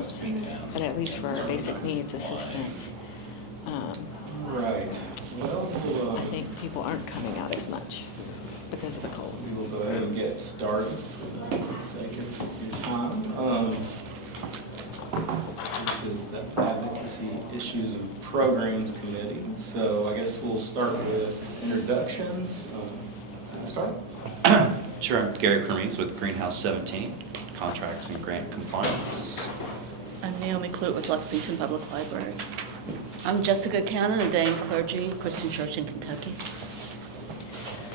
this weekend. but at least for our basic needs assistance. Right. Well, I think people aren't coming out as much because of the cold. we will go ahead and get started for the sake of your time. This is the Advocacy Issues and Programs Committee. So I guess we'll start with introductions. Start. Sure, I'm Gary Kermes with Greenhouse 17, Contracts and Grant Compliance. I'm Naomi Clute with Lexington Public Library. I'm Jessica Cannon, a Dane clergy, Christian Church in Kentucky.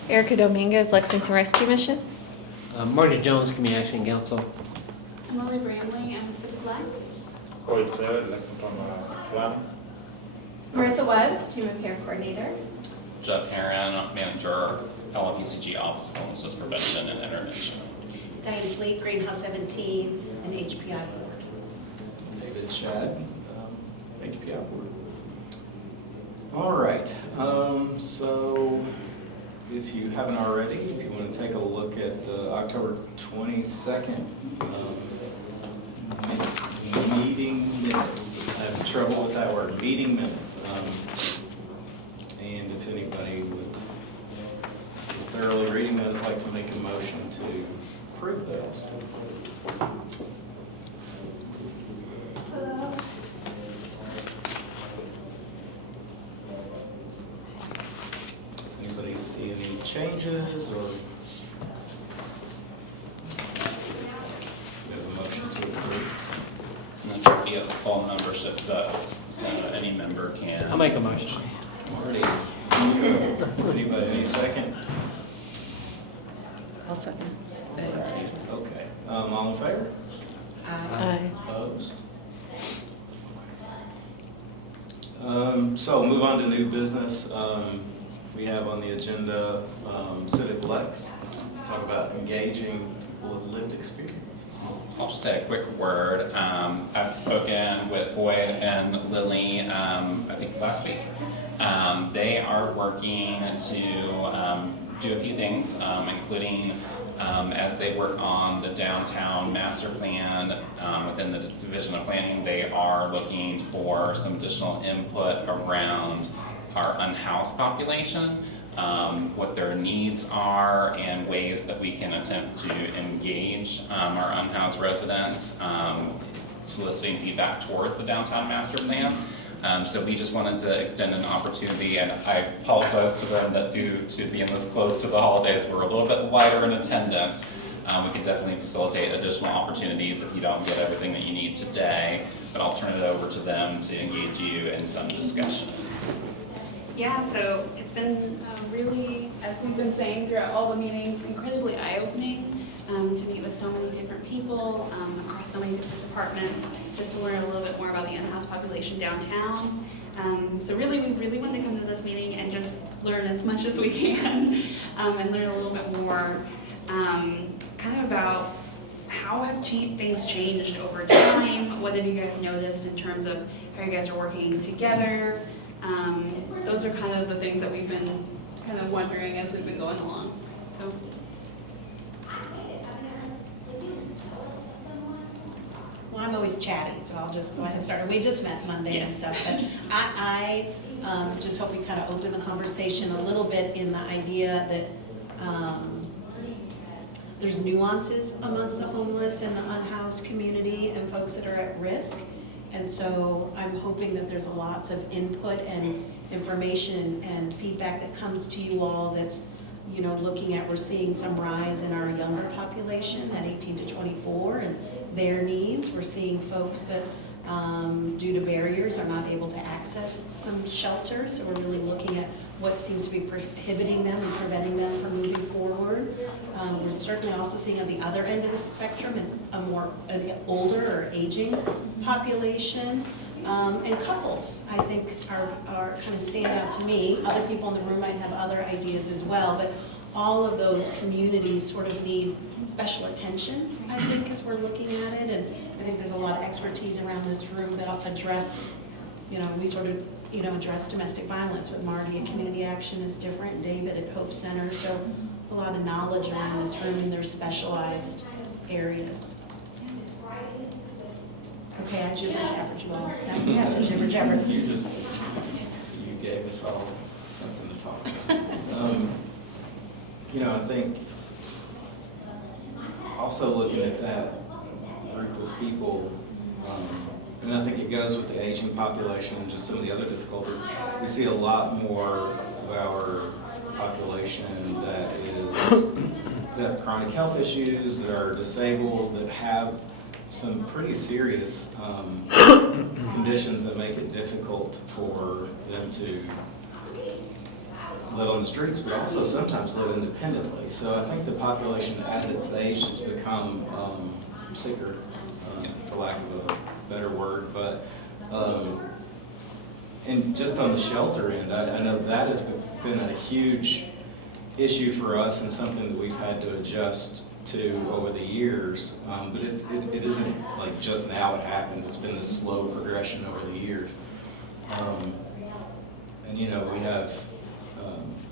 Erica Dominguez, Lexington Rescue Mission. Marty Jones, Community Action Council. I'm Lily Bramley, I'm Civic Lex. Corey Sarah, Lexington Planning. Marissa Webb, Team of Care Coordinator. Jeff Herron, Manager, LFECG Office of Homelessness Prevention and Intervention. Diane Fleet, Greenhouse 17, and HPI Board. David Shad, HPI Board. All right. So if you haven't already, if you want to take a look at the October 22nd meeting minutes. I have trouble with that word, meeting minutes. And if anybody would thoroughly reading those, like to make a motion to approve those. Does anybody see any changes or? We have a motion to approve. And this would be a full membership vote, so any member can. I'll make a motion. Marty, anybody, any second? I'll second. Okay, all in favor? Aye. Opposed? So move on to new business. We have on the agenda Civic Lex, talk about engaging people with lived experiences. I'll just say a quick word. I've spoken with Boyd and Lily, I think last week. They are working to do a few things, including as they work on the downtown master plan within the Division of Planning, they are looking for some additional input around our unhoused population, what their needs are, and ways that we can attempt to engage our unhoused residents, soliciting feedback towards the downtown master plan. So we just wanted to extend an opportunity, and I apologize to them that due to being this close to the holidays, we're a little bit lighter in attendance. We can definitely facilitate additional opportunities if you don't get everything that you need today, but I'll turn it over to them to engage you in some discussion. Yeah, so it's been really, as we've been saying throughout all the meetings, incredibly eye-opening to meet with so many different people across so many different departments, just to learn a little bit more about the unhoused population downtown. So really, we really want to come to this meeting and just learn as much as we can and learn a little bit more kind of about how have things changed over time. What have you guys noticed in terms of how you guys are working together? Those are kind of the things that we've been kind of wondering as we've been going along. So. Well, I'm always chatty, so I'll just go ahead and start. We just met Monday and stuff, but I just hope we kind of open the conversation a little bit in the idea that there's nuances amongst the homeless and the unhoused community and folks that are at risk. And so I'm hoping that there's lots of input and information and feedback that comes to you all that's, you know, looking at, we're seeing some rise in our younger population at 18 to 24 and their needs. We're seeing folks that due to barriers are not able to access some shelter. So we're really looking at what seems to be prohibiting them and preventing them from moving forward. We're certainly also seeing at the other end of the spectrum an older or aging population. And couples, I think, are kind of stand out to me. Other people in the room might have other ideas as well, but all of those communities sort of need special attention, I think, as we're looking at it. And I think there's a lot of expertise around this room that'll address, you know, we sort of, you know, address domestic violence with Marty at Community Action is different, David at Hope Center. So a lot of knowledge around this room in their specialized areas. Okay, I jibber jabbered you all. Now you have to jibber jabber. You gave us all something to talk about. You know, I think also looking at that group of people, and I think it goes with the aging population and just some of the other difficulties. We see a lot more of our population that have chronic health issues, that are disabled, that have some pretty serious conditions that make it difficult for them to live on the streets, but also sometimes live independently. So I think the population, as it's aged, has become sicker, for lack of a better word. But and just on the shelter end, I know that has been a huge issue for us and something that we've had to adjust to over the years. But it isn't like just now it happened. It's been this slow progression over the years. And you know, we have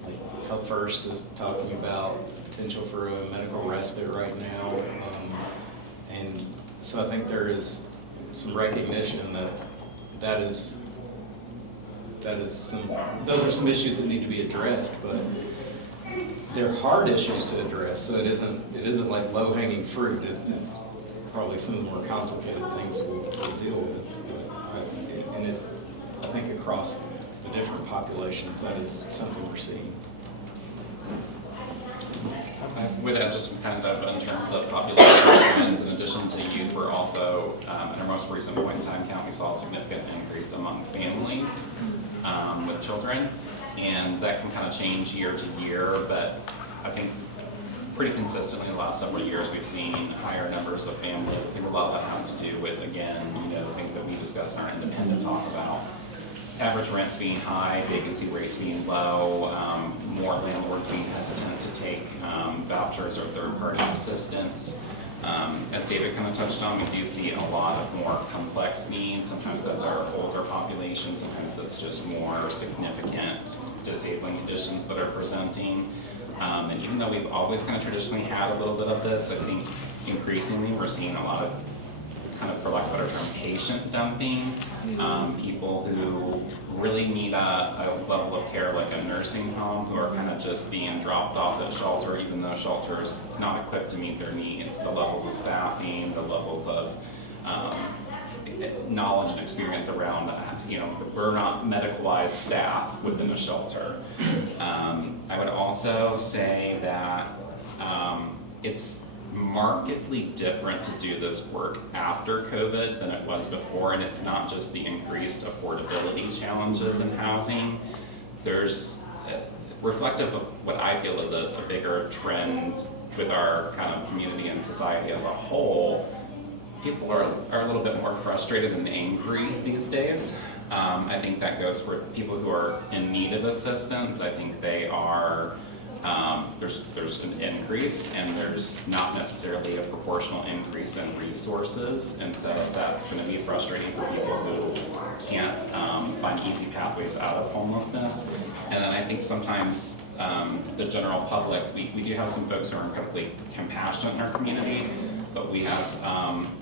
like Health First is talking about potential for a medical respite right now. And so I think there is some recognition that those are some issues that need to be addressed, but they're hard issues to address. So it isn't like low-hanging fruit. It's probably some of the more complicated things we'll deal with. And I think across the different populations, that is something we're seeing. I would add just kind of in terms of population trends, in addition to youth, we're also, in our most recent point in time count, we saw a significant increase among families with children. And that can kind of change year to year, but I think pretty consistently the last several years we've seen higher numbers of families. I think a lot of that has to do with, again, you know, the things that we discussed in our independent talk about. Average rents being high, vacancy rates being low, more landlords being hesitant to take vouchers or third-party assistance. As David kind of touched on, we do see a lot of more complex needs. Sometimes that's our older population, sometimes that's just more significant disabling conditions that are presenting. And even though we've always kind of traditionally had a little bit of this, I think increasingly we're seeing a lot of kind of, for lack of a better term, patient dumping. People who really need a level of care like a nursing home, who are kind of just being dropped off at shelter, even though shelter is not equipped to meet their needs. The levels of staffing, the levels of knowledge and experience around, you know, we're not medicalized staff within a shelter. I would also say that it's markedly different to do this work after COVID than it was before, and it's not just the increased affordability challenges in housing. There's reflective of what I feel is a bigger trend with our kind of community and society as a whole. People are a little bit more frustrated and angry these days. I think that goes for people who are in need of assistance. I think they are, there's an increase, and there's not necessarily a proportional increase in resources, and so that's going to be frustrating for people who can't find easy pathways out of homelessness. And then I think sometimes the general public, we do have some folks who are incredibly compassionate in our community, but we have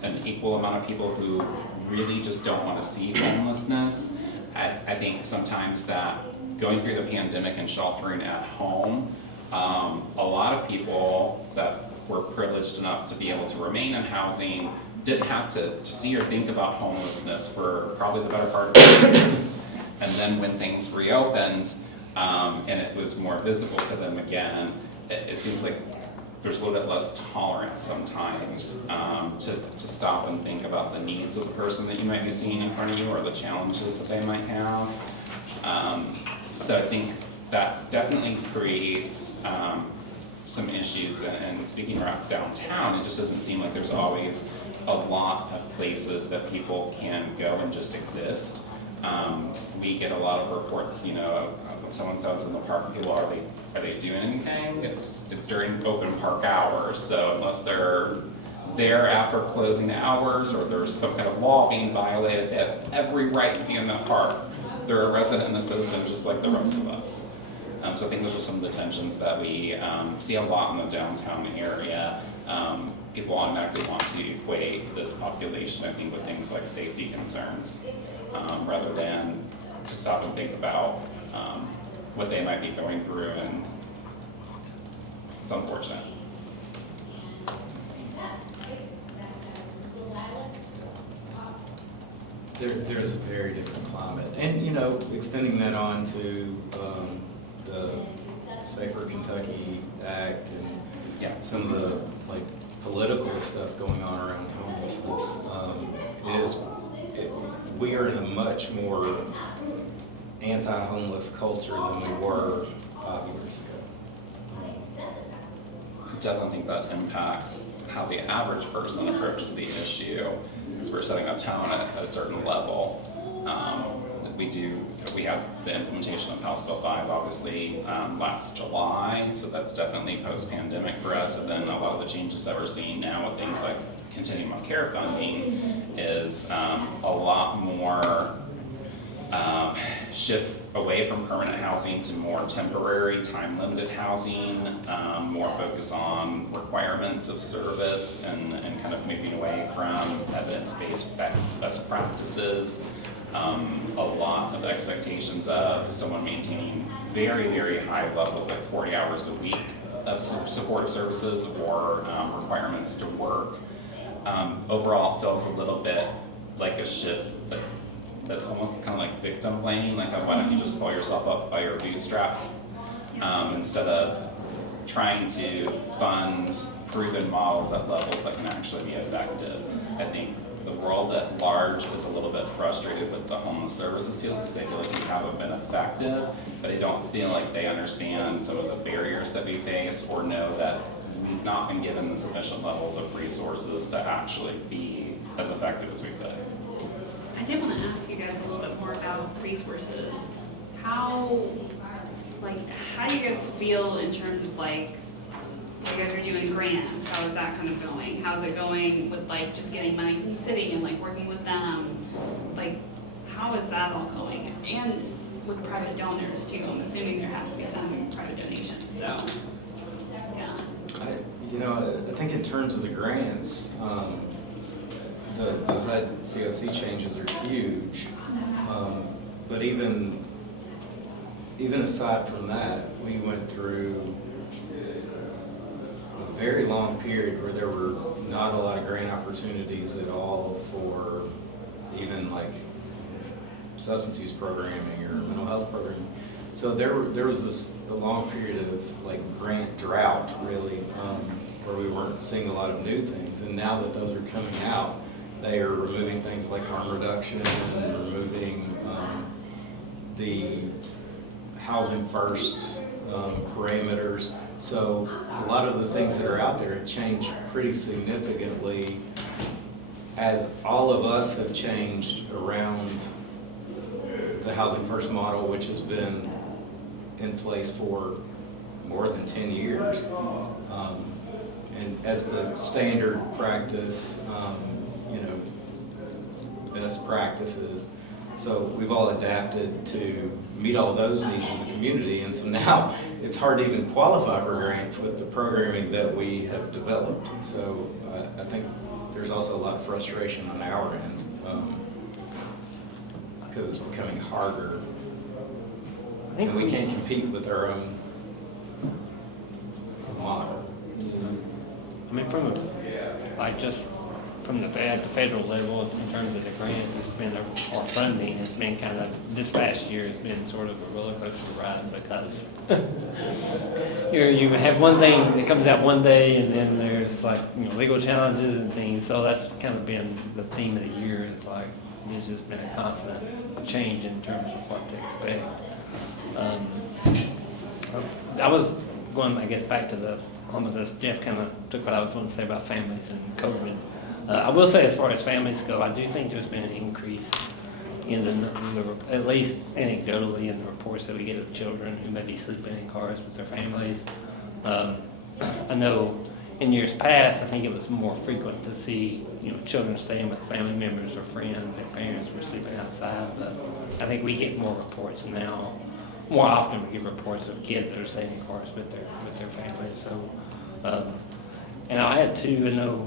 an equal amount of people who really just don't want to see homelessness. I think sometimes that going through the pandemic and sheltering at home, a lot of people that were privileged enough to be able to remain in housing didn't have to see or think about homelessness for probably the better part of 2 years. And then when things reopened and it was more visible to them again, it seems like there's a little bit less tolerance sometimes to stop and think about the needs of the person that you might be seeing in front of you or the challenges that they might have. So I think that definitely creates some issues. And speaking about downtown, it just doesn't seem like there's always a lot of places that people can go and just exist. We get a lot of reports, you know, so-and-so's in the park, and people, are they doing anything? It's during open park hours, so unless they're there after closing hours or there's some kind of law being violated, they have every right to be in that park. They're a resident and a citizen just like the rest of us. So I think those are some of the tensions that we see a lot in the downtown area. people automatically want to equate this population, I think, with things like safety concerns, rather than to stop and think about what they might be going through, and it's unfortunate. There's a very different climate. And, you know, extending that on to the Safer Kentucky Act and Yeah. some of the, like, political stuff going on around homelessness, we are in a much more anti-homeless culture than we were 5 years ago. I definitely think that impacts how the average person approaches the issue, because we're setting a tone at a certain level. We have the implementation of House Bill 5, obviously, last July, so that's definitely post-pandemic for us. And then a lot of the changes that we're seeing now with things like continuum of care funding is a lot more shift away from permanent housing to more temporary, time-limited housing, more focus on requirements of service, and kind of moving away from evidence-based best practices. A lot of expectations of someone maintaining very, very high levels, like 40 hours a week of supportive services, or requirements to work. Overall, it feels a little bit like a shift that's almost kind of like victim blaming, like why don't you just pull yourself up by your bootstraps, instead of trying to fund proven models at levels that can actually be effective. I think the world at large is a little bit frustrated with the homeless services field because they feel like we haven't been effective, but I don't feel like they understand some of the barriers that we face, or know that we've not been given the sufficient levels of resources to actually be as effective as we could. I did want to ask you guys a little bit more about resources. How do you guys feel in terms of like, you guys are doing grants, how is that kind of going? How's it going with like just getting money from the city and like working with them? Like, how is that all going? And with private donors too, I'm assuming there has to be some private donations, so, yeah. I think in terms of the grants, the HUD COC changes are huge. But even aside from that, we went through a very long period where there were not a lot of grant opportunities at all for even like substance use programming or mental health programming. So there was a long period of like grant drought, really, where we weren't seeing a lot of new things. And now that those are coming out, they are removing things like harm reduction and removing the housing first parameters. So a lot of the things that are out there have changed pretty significantly as all of us have changed around the housing first model, which has been in place for more than 10 years. And as the standard practice, best practices. So we've all adapted to meet all those needs as a community. And so now it's hard to even qualify for grants with the programming that we have developed. So I think there's also a lot of frustration on our end because it's becoming harder. And we can't compete with our own model. I mean, at the federal level, in terms of the grants, it's been, or funding, it's been kind of, this past year has been sort of a roller coaster ride because you have one thing that comes out one day and then there's like, legal challenges and things. So that's kind of been the theme of the year. It's like, there's just been a constant change in terms of what to expect. I was going, I guess, back to the homelessness. Jeff kind of took what I was going to say about families and COVID. I will say, as far as families go, I do think there's been an increase in the at least anecdotally, in the reports that we get of children who may be sleeping in cars with their families. I know in years past, I think it was more frequent to see, children staying with family members or friends. Their parents were sleeping outside, but I think we get more reports now. More often we get reports of kids that are staying in cars with their families. So, And I'll add too, I know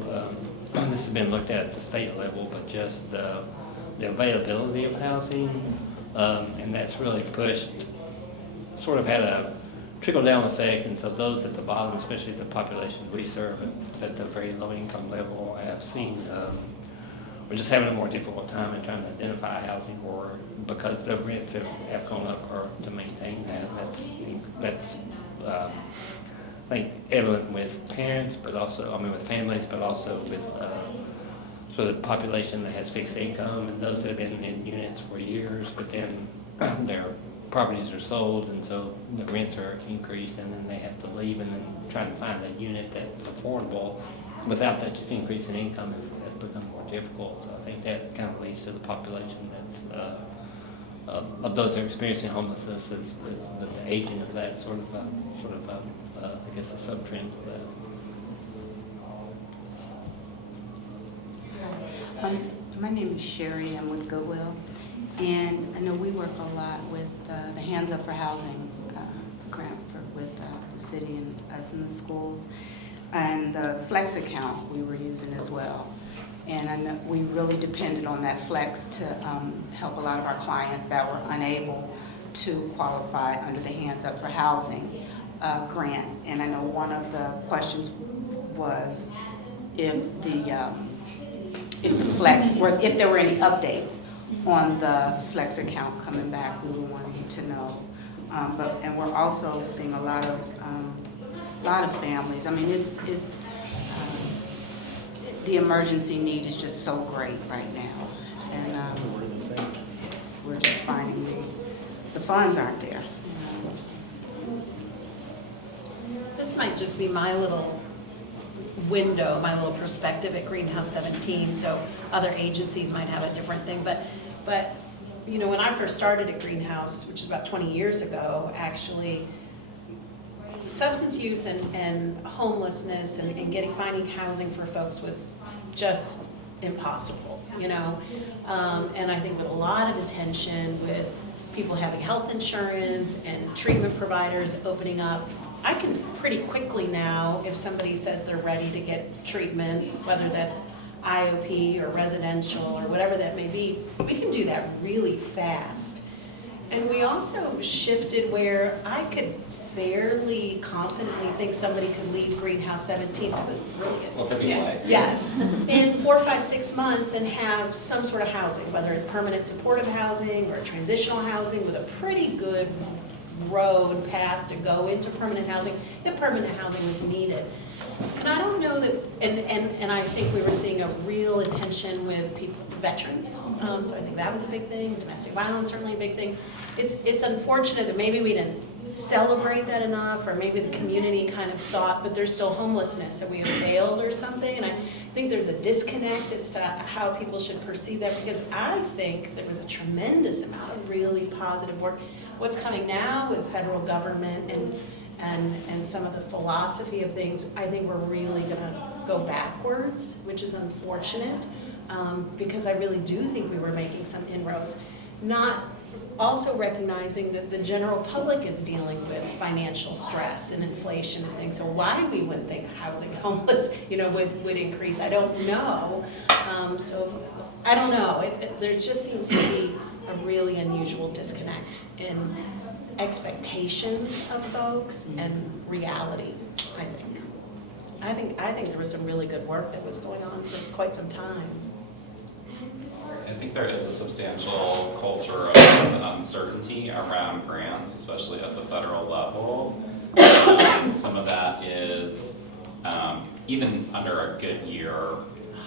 this has been looked at the state level, but just the availability of housing, and that's really pushed, sort of had a trickle-down effect, and so those at the bottom, especially the population we serve at the very low income level, I have seen, we're just having a more difficult time in trying to identify housing, or because the rents have gone up or to maintain that. That's I think evident with parents, but also, with families, but also with sort of the population that has fixed income and those that have been in units for years, but then their properties are sold, and so the rents are increased, and then they have to leave, and then trying to find a unit that's affordable without that increase in income has become more difficult. So I think that kind of leads to the population that's of those that are experiencing homelessness is the aging of that sort of I guess a sub-trend of that. My name is Sherry. I'm with Goodwill, and I know we work a lot with the Hands Up for Housing grant with the city and us in the schools, and the Flex account we were using as well. And I know we really depended on that Flex to help a lot of our clients that were unable to qualify under the Hands Up for Housing grant. And I know one of the questions was if Flex, or if there were any updates on the Flex account coming back. We were wanting to know. And we're also seeing a lot of families. I mean, it's the emergency need is just so great right now, and we're just finding the funds aren't there. This might just be my little window, my little perspective at Greenhouse 17, so other agencies might have a different thing, but you know, when I first started at Greenhouse, which is about 20 years ago, actually, substance use and homelessness and finding housing for folks was just impossible, you know. And I think with a lot of attention, with people having health insurance and treatment providers opening up, I can pretty quickly now, if somebody says they're ready to get treatment, whether that's IOP or residential or whatever that may be, we can do that really fast. And we also shifted where I could fairly confidently think somebody could leave Greenhouse 17. That was brilliant. Well, that'd be like. Yes, in 4, 5, 6 months, and have some sort of housing, whether it's permanent supportive housing or transitional housing with a pretty good road path to go into permanent housing if permanent housing is needed. And I don't know that, and I think we were seeing a real attention with people, veterans, so I think that was a big thing. Domestic violence, certainly a big thing. It's unfortunate that maybe we didn't celebrate that enough, or maybe the community kind of thought, but there's still homelessness, so we have failed or something. And I think there's a disconnect as to how people should perceive that, because I think there was a tremendous amount of really positive work. What's coming now with federal government and some of the philosophy of things, I think we're really gonna go backwards, which is unfortunate, because I really do think we were making some inroads. Not also recognizing that the general public is dealing with financial stress and inflation and things, so why we wouldn't think housing homeless, you know, would increase, I don't know. So I don't know, there just seems to be a really unusual disconnect in expectations of folks and reality, I think there was some really good work that was going on for quite some time. I think there is a substantial culture of uncertainty around grants, especially at the federal level. Some of that is, even under a good year,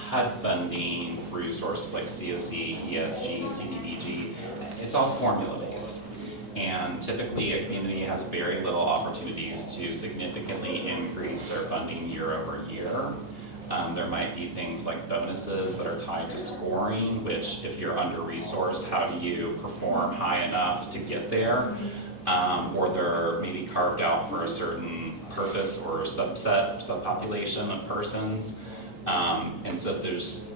HUD funding through sources like COC, ESG, CDBG, it's all formula-based. And typically a community has very little opportunities to significantly increase their funding year over year. There might be things like bonuses that are tied to scoring, which if you're under-resourced, how do you perform high enough to get there? Or they're maybe carved out for a certain purpose or subpopulation of persons. And so there's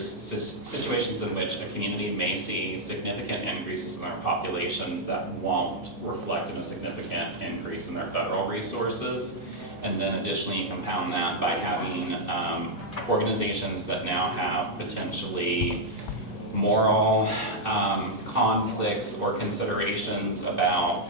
situations in which a community may see significant increases in their population that won't reflect in a significant increase in their federal resources. And then additionally, you compound that by having organizations that now have potentially moral conflicts or considerations about,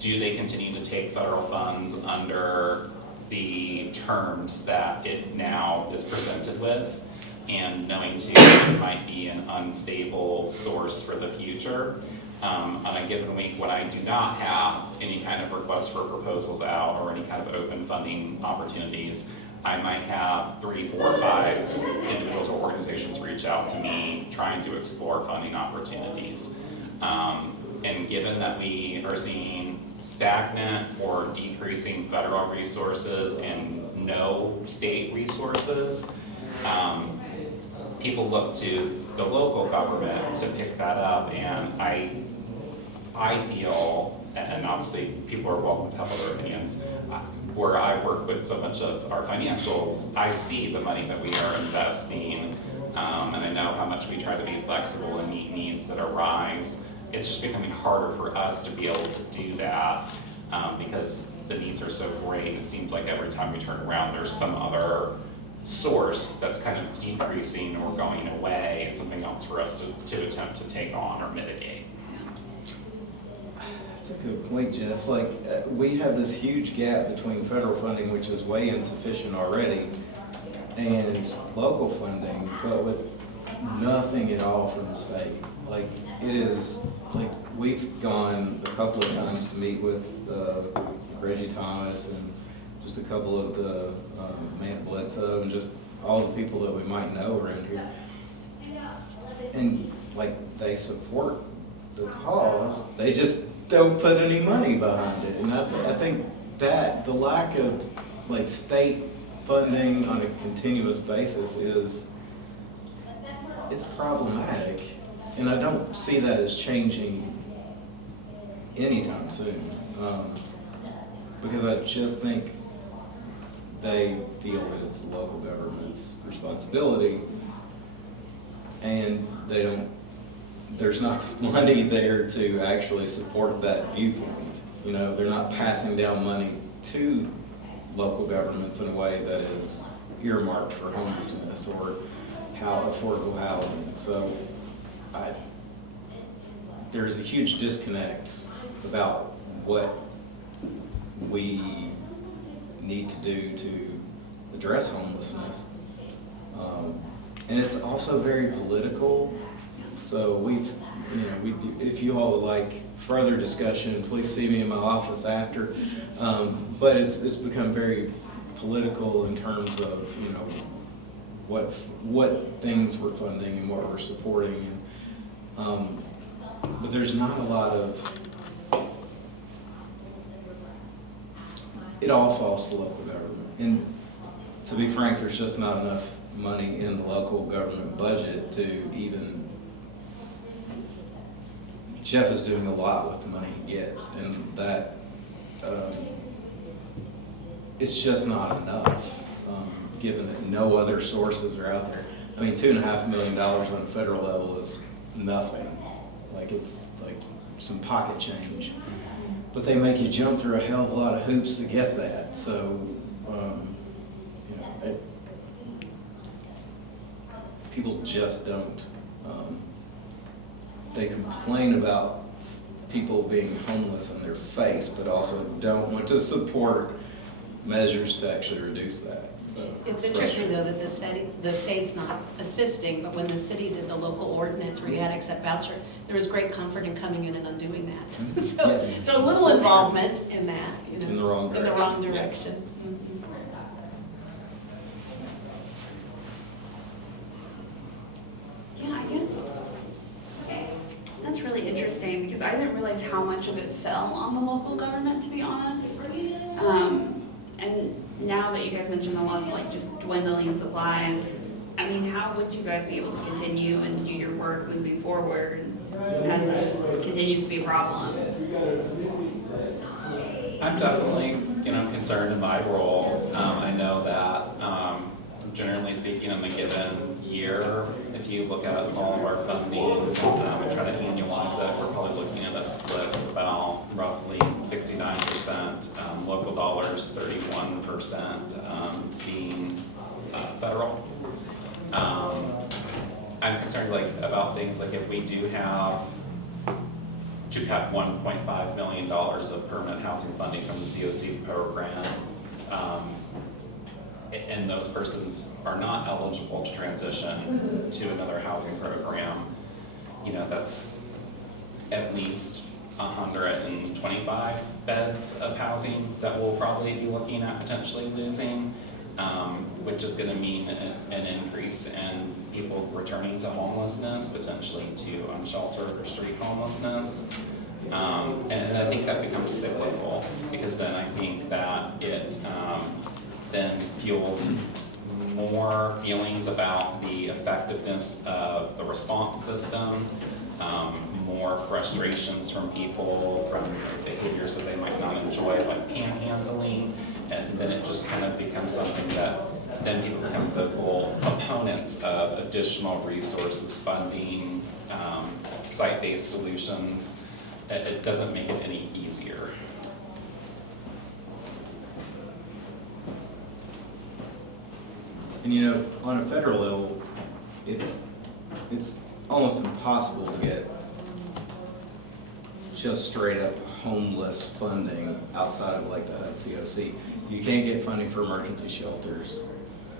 do they continue to take federal funds under the terms that it now is presented with, and knowing too that it might be an unstable source for the future. On a given week when I do not have any kind of request for proposals out or any kind of open funding opportunities, I might have 3, 4, 5 individuals or organizations reach out to me trying to explore funding opportunities. And given that we are seeing stagnant or decreasing federal resources and no state resources, people look to the local government to pick that up, and I feel, and obviously people are welcome to have other opinions, where I work with so much of our financials, I see the money that we are investing, and I know how much we try to be flexible and meet needs that arise. It's just becoming harder for us to be able to do that because the needs are so great. It seems like every time we turn around, there's some other source that's kind of decreasing or going away. It's something else for us to attempt to take on or mitigate. That's a good point, Jeff. Like, we have this huge gap between federal funding, which is way insufficient already, and local funding, but with nothing at all from the state. Like, it is, like, we've gone a couple of times to meet with Reggie Thomas and just a couple of the Matt Bledsoe and just all the people that we might know around here. And, like, they support the cause, they just don't put any money behind it. And I think that the lack of, like, state funding on a continuous basis it's problematic. And I don't see that as changing anytime soon. Because I just think they feel that it's the local government's responsibility, and there's not money there to actually support that viewpoint. You know, they're not passing down money to local governments in a way that is earmarked for homelessness or affordable housing. So there's a huge disconnect about what we need to do to address homelessness. And it's also very political. So if you all would like further discussion, please see me in my office after. But it's become very political in terms of, you know, what things we're funding and what we're supporting. And, but there's not a lot of, it all falls to local government. And to be frank, there's just not enough money in the local government budget to even, Jeff is doing a lot with the money he gets, and that, it's just not enough, given that no other sources are out there. I mean, $2.5 million on a federal level is nothing. Like, it's like some pocket change. But they make you jump through a hell of a lot of hoops to get that. So, people just don't. They complain about people being homeless in their face, but also don't want to support measures to actually reduce that. So It's interesting, though, that the state's not assisting, but when the city did the local ordinance where you had to accept voucher, there was great comfort in coming in and undoing that. Yes. So a little involvement in that, you know. In the wrong direction. In the wrong Yes. direction. Yeah, I guess that's really interesting because I didn't realize how much of it fell on the local government, to be honest. And now that you guys mentioned a lot of like just dwindling supplies, I mean, how would you guys be able to continue and do your work moving forward as this continues to be a problem? I'm definitely, concerned in my role. I know that, generally speaking, in a given year, if you look at all of our funding and try to annualize it, we're probably looking at a split of about roughly 69% local dollars, 31% being federal. I'm concerned about things like if we do have to cut $1.5 million of permanent housing funding from the COC program, and those persons are not eligible to transition to another housing program, that's at least 125 beds of housing that we'll probably be looking at potentially losing, which is going to mean an increase in people returning to homelessness, potentially to unsheltered or street homelessness. And I think that becomes cyclical, because then I think that it then fuels more feelings about the effectiveness of the response system, more frustrations from people from behaviors that they might not enjoy, like panhandling, and then it just kind of becomes something that then people become vocal opponents of additional resources, funding, site-based solutions. It doesn't make it any easier. And on a federal level, it's almost impossible to get just straight up homeless funding outside of like the HUD COC. You can't get funding for emergency shelters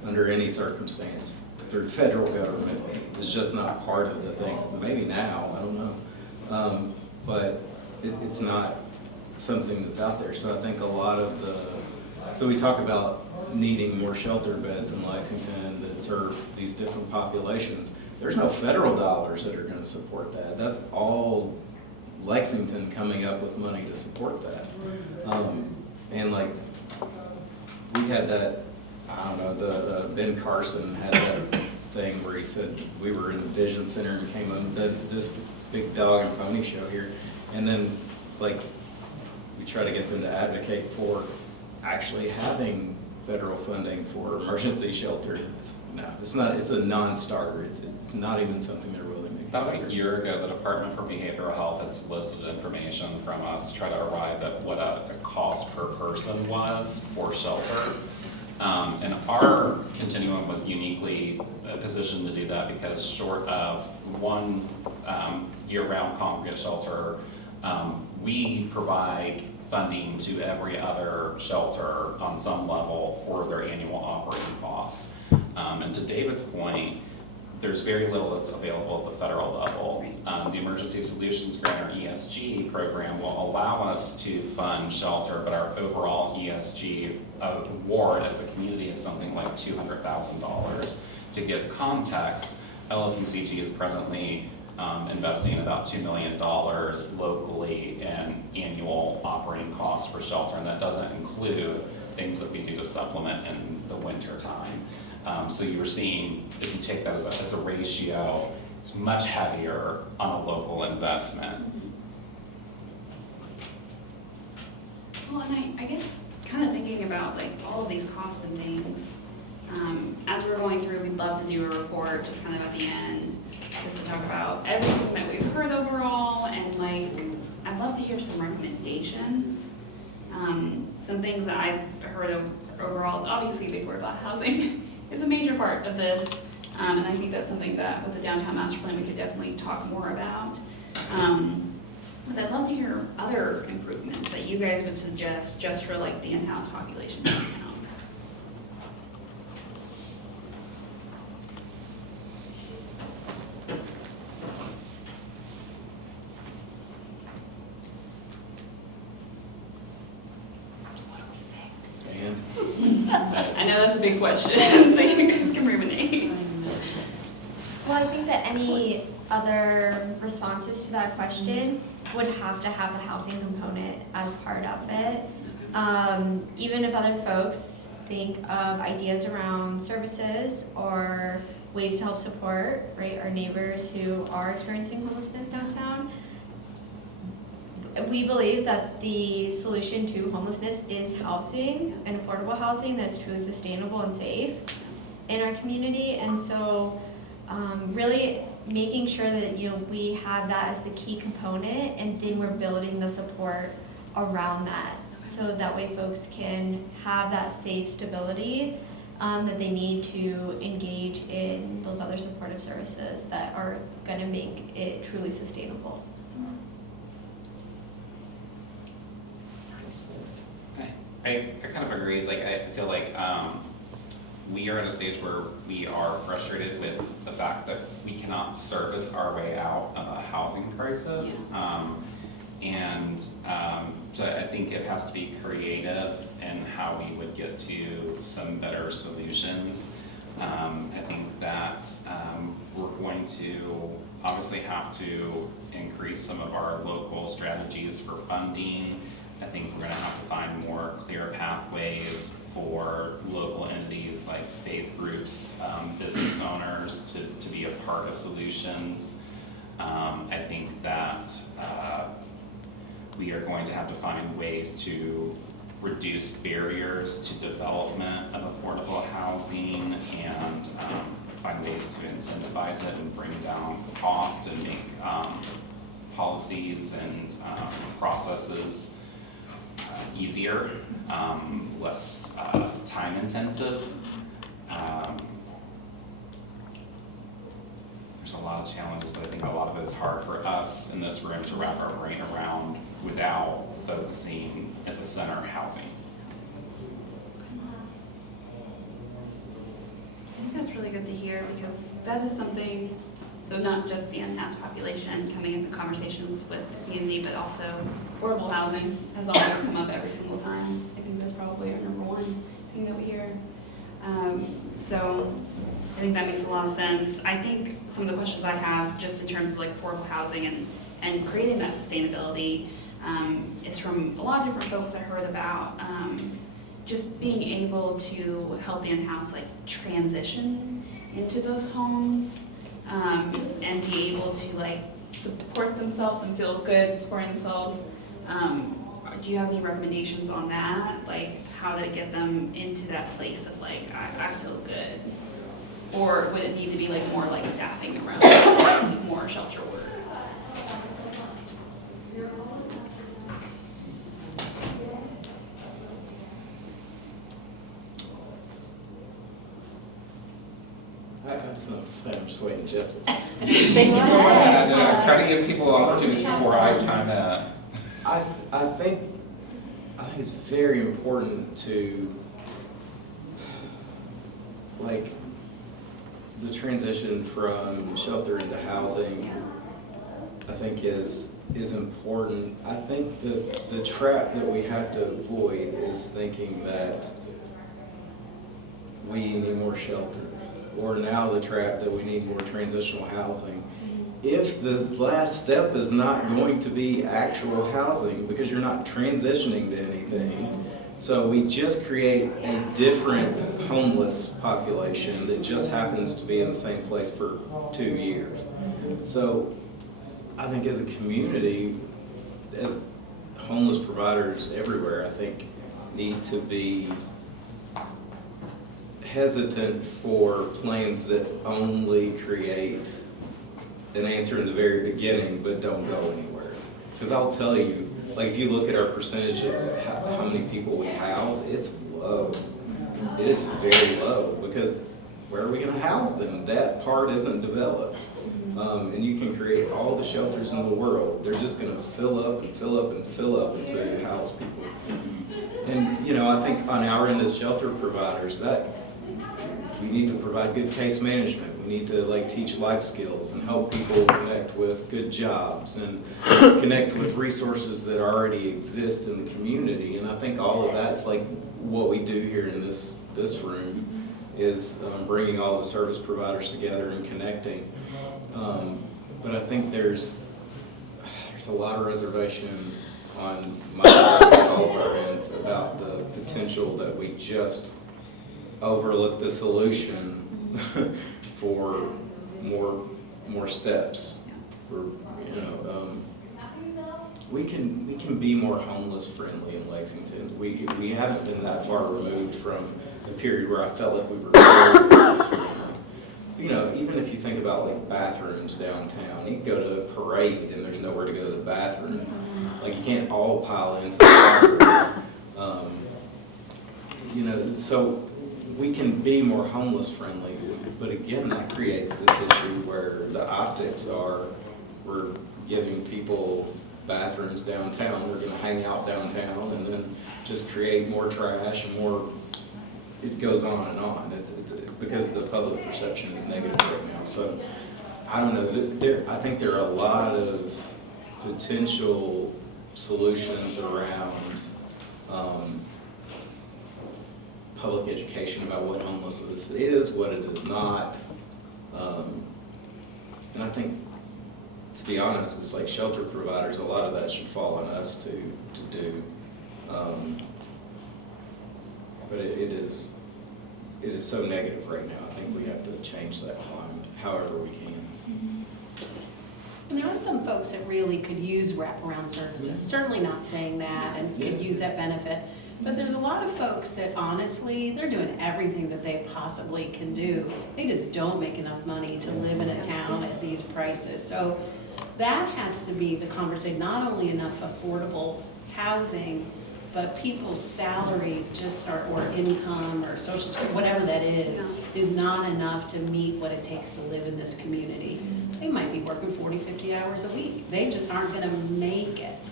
under any circumstance through federal government. It's just not part of the things. Maybe now, I don't know. But it's not something that's out there. So I think a lot of so we talk about needing more shelter beds in Lexington that serve these different populations. There's no federal dollars that are going to support that. That's all Lexington coming up with money to support that. And like, we had that, I don't know, the Ben Carson had that thing where he said we were in the Vision Center and came on this big dog and pony show here. And then like, we try to get them to advocate for actually having federal funding for emergency shelter. No, it's not. It's a non-starter. It's not even something they're willing to About consider. a year ago, the Department for Behavioral Health had solicited information from us to try to arrive at what a cost per person was for shelter. And our continuum was uniquely positioned to do that because short of one year-round congregate shelter, we provide funding to every other shelter on some level for their annual operating costs. And to David's point, there's very little that's available at the federal level. The Emergency Solutions Grant, or ESG program, will allow us to fund shelter, but our overall ESG award as a community is something like $200,000. To give context, LFUCG is presently investing about $2 million locally in annual operating costs for shelter, and that doesn't include things that we do to supplement in the winter time. So you were seeing, if you take that as a ratio, it's much heavier on a local investment. Well, and I guess kind of thinking about like all of these costs and things, as we're going through, we'd love to do a report just kind of at the end, just to talk about everything that we've heard overall, and like, I'd love to hear some recommendations. Some things that I've heard of overall is obviously the affordable housing is a major part of this, and I think that's something that with the downtown master plan we could definitely talk more about. But I'd love to hear other improvements that you guys would suggest just for like the in-house population downtown. I know that's a big question, so you guys can ruminate. Well, I think that any other responses to that question would have to have the housing component as part of it. Even if other folks think of ideas around services or ways to help support, right, our neighbors who are experiencing homelessness downtown, we believe that the solution to homelessness is housing and affordable housing that's truly sustainable and safe in our community. And so really making sure that we have that as the key component, and then we're building the support around that so that way folks can have that safe stability that they need to engage in those other supportive services that are going to make it truly sustainable. I kind of agree. Like, I feel like we are at a stage where we are frustrated with the fact that we cannot service our way out of a housing crisis. So I think it has to be creative in how we would get to some better solutions. I think that we're going to obviously have to increase some of our local strategies for funding. I think we're gonna have to find more clear pathways for local entities like faith groups, business owners to be a part of solutions. I think that we are going to have to find ways to reduce barriers to development of affordable housing and find ways to incentivize it and bring down cost and make policies and processes easier, less time intensive. There's a lot of challenges, but I think a lot of it is hard for us in this room to wrap our brain around without focusing at the center of housing. I think that's really good to hear because that is something, so not just the unhoused population coming into conversations with the community, but also affordable housing has always come up every single time. I think that's probably our number one thing that we hear. So I think that makes a lot of sense. I think some of the questions I have just in terms of like affordable housing and creating that sustainability is from a lot of different folks I heard about. Just being able to help the in-house like transition into those homes and be able to like support themselves and feel good supporting themselves. Do you have any recommendations on that? Like how to get them into that place of like, I feel good? Or would it need to be like more like staffing around like, more shelter work? I have something to say. I'm just waiting Jeff to say. I'm trying to give people opportunities before I chime in. I think it's very important to, like, the transition from shelter into housing, I think is important. I think the trap that we have to avoid is thinking that we need more shelter, or now the trap that we need more transitional housing. If the last step is not going to be actual housing, because you're not transitioning to anything, so we just create a different homeless population that just happens to be in the same place for 2 years. So I think as a community, as homeless providers everywhere, I think need to be hesitant for plans that only create an answer in the very beginning but don't go anywhere. Because I'll tell you, like if you look at our percentage of how many people we house, it's low. It is very low because where are we going to house them? That part isn't developed. And you can create all the shelters in the world. They're just going to fill up and fill up and fill up until you house people. And you know, I think on our end as shelter providers, that we need to provide good case management. We need to like teach life skills and help people connect with good jobs and connect with resources that already exist in the community. And I think all of that's like what we do here in this room is bringing all the service providers together and connecting. But I think there's a lot of reservation on my and all of our ends about the potential that we just overlook the solution for more steps. For, you know, we can be more homeless friendly in Lexington. We haven't been that far removed from the period where I felt like we were very homeless friendly. You know, even if you think about like bathrooms downtown, you can go to a parade and there's nowhere to go to the bathroom. Like you can't all pile into the bathroom. You know, so we can be more homeless friendly, but again, that creates this issue where the optics are, we're giving people bathrooms downtown, we're gonna hang out downtown and then just create more trash and more, it goes on and on. It's because the public perception is negative right now. So I don't know, I think there are a lot of potential solutions around public education about what homelessness is, what it is not. And I think, to be honest, it's like shelter providers, a lot of that should fall on us to do. But it is so negative right now. I think we have to change that climate however we can. And there are some folks that really could use wraparound services, certainly not saying that, and could use that benefit. But there's a lot of folks that honestly, they're doing everything that they possibly can do. They just don't make enough money to live in a town at these prices. So that has to be the conversation, not only enough affordable housing, but people's salaries just are, or income or social security, whatever that is not enough to meet what it takes to live in this community. They might be working 40, 50 hours a week. They just aren't gonna make it.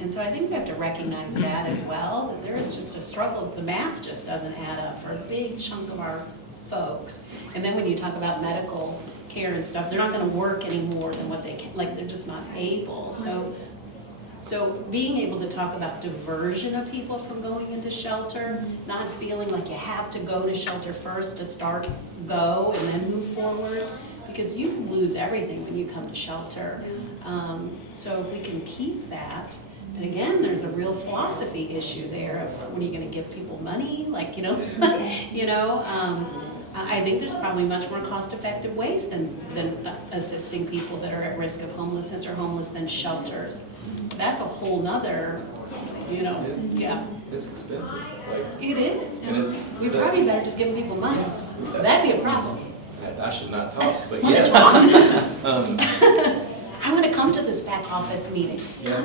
And so I think we have to recognize that as well, that there is just a struggle. The math just doesn't add up for a big chunk of our folks. And then when you talk about medical care and stuff, they're not gonna work any more than what they can, like they're just not able. So being able to talk about diversion of people from going into shelter, not feeling like you have to go to shelter first to go and then move forward, because you lose everything when you come to shelter. So if we can keep that, and again, there's a real philosophy issue there of when are you going to give people money, like, you know, I think there's probably much more cost-effective ways than assisting people that are at risk of homelessness or homeless than shelters. That's a whole nother, yeah. It's expensive. Like, It is. and We probably better just give people money. Yes. That'd be a problem. I should not talk, but yes. I want to come to this back office meeting. Yeah. I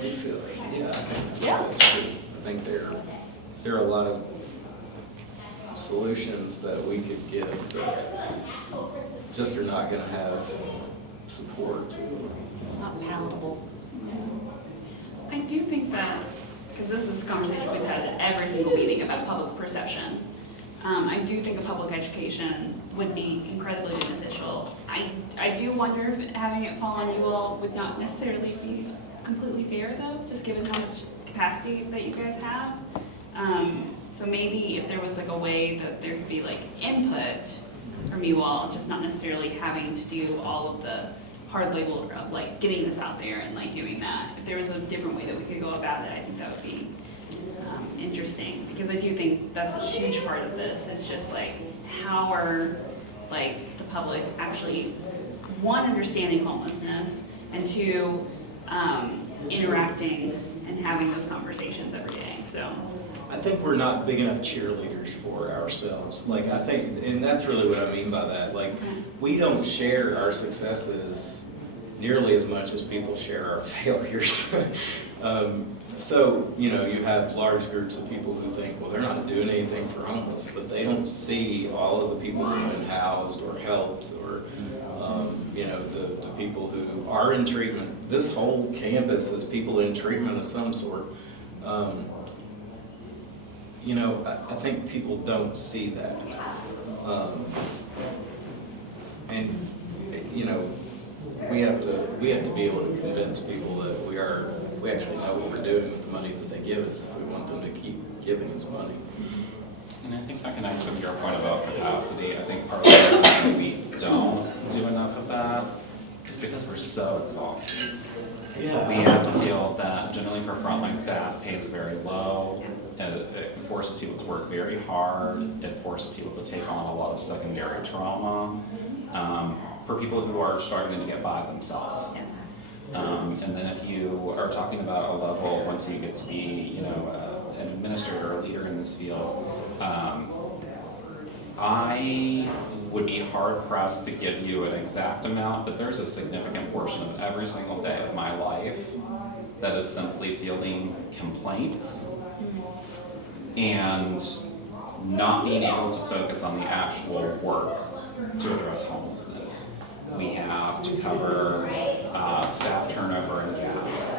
do feel like, I think that's true. I think there are a lot of solutions that we could give that just are not going to have support. It's not palatable. I do think that, because this is a conversation we've had at every single meeting about public perception, I do think a public education would be incredibly beneficial. I do wonder if having it fall on you all would not necessarily be completely fair though, just given how much capacity that you guys have. So maybe if there was like a way that there could be like input from you all, just not necessarily having to do all of the hard labor of like getting this out there and like doing that. If there was a different way that we could go about it, I think that would be interesting, because I do think that's a huge part of this. It's just like, how are like the public actually, one, understanding homelessness, and two, interacting and having those conversations every day. So I think we're not big enough cheerleaders for ourselves. Like, I think, and that's really what I mean by that. Like, we don't share our successes nearly as much as people share our failures. So, you have large groups of people who think, well, they're not doing anything for homeless, but they don't see all of the people who have been housed or helped, or, the people who are in treatment. This whole campus is people in treatment of some sort. I think people don't see that. And we have to be able to convince people that we actually know what we're doing with the money that they give us if we want them to keep giving us money. And I think that connects with your point about capacity. I think part of the reason why we don't do enough of that is because we're so exhausted. Yeah. We have to feel that generally for frontline staff, pay is very low. It forces people to work very hard. It forces people to take on a lot of secondary trauma for people who are struggling to get by themselves. And then if you are talking about a level, once you get to be, an administrator or a leader in this field, I would be hard pressed to give you an exact amount, but there's a significant portion of every single day of my life that is simply fielding complaints and not being able to focus on the actual work to address homelessness. We have to cover staff turnover and gaps.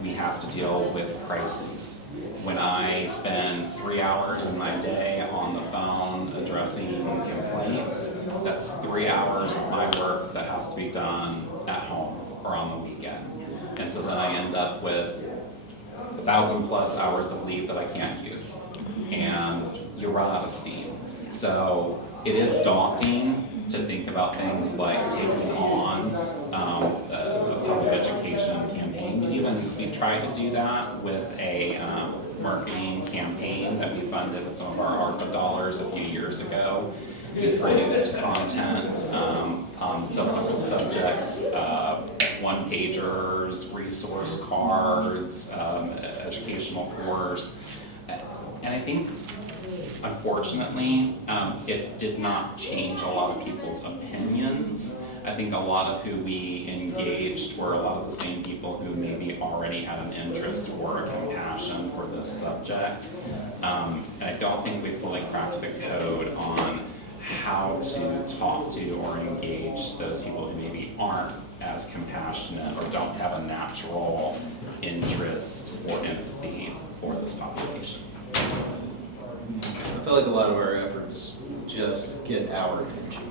We have to deal with crises. When I spend 3 hours in my day on the phone addressing complaints, that's 3 hours of my work that has to be done at home or on the weekend. And so then I end up with 1,000+ hours of leave that I can't use. And you run out of steam. So it is daunting to think about things like taking on a public education campaign. We tried to do that with a marketing campaign that we funded with some of our ARPA dollars a few years ago. We produced content on several different subjects, one-pagers, resource cards, educational course. And I think, unfortunately, it did not change a lot of people's opinions. I think a lot of who we engaged were a lot of the same people who maybe already had an interest or a compassion for this subject. And I don't think we fully cracked the code on how to talk to or engage those people who maybe aren't as compassionate or don't have a natural interest or empathy for this population. I feel like a lot of our efforts just get our attention.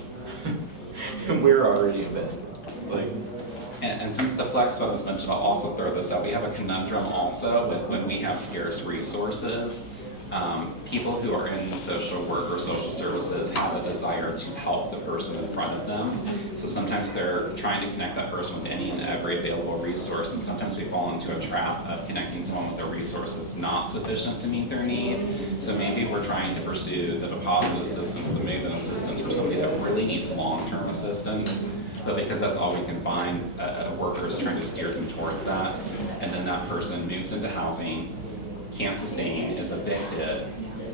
And we're already invested. And since the flex fund was mentioned, I'll also throw this out. We have a conundrum also with when we have scarce resources. People who are in social work or social services have a desire to help the person in front of them. So sometimes they're trying to connect that person with any and every available resource, and sometimes we fall into a trap of connecting someone with a resource that's not sufficient to meet their need. So maybe we're trying to pursue the deposit assistance, the movement assistance for somebody that really needs long-term assistance, but because that's all we can find, a worker is trying to steer them towards that, and then that person moves into housing, can't sustain, is evicted.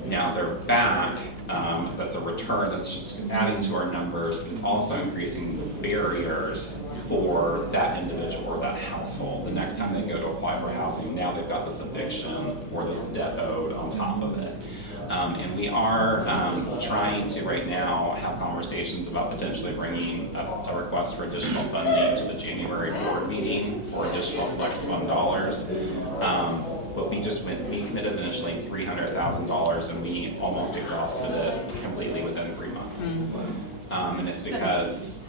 Now they're back, that's a return that's just adding to our numbers. It's also increasing the barriers for that individual or that household. The next time they go to apply for housing, now they've got this eviction or this debt owed on top of it. And we are trying to right now have conversations about potentially bringing a request for additional funding to the January board meeting for additional flex fund dollars. But we committed initially $300,000 and we almost exhausted it completely within 3 months. And it's because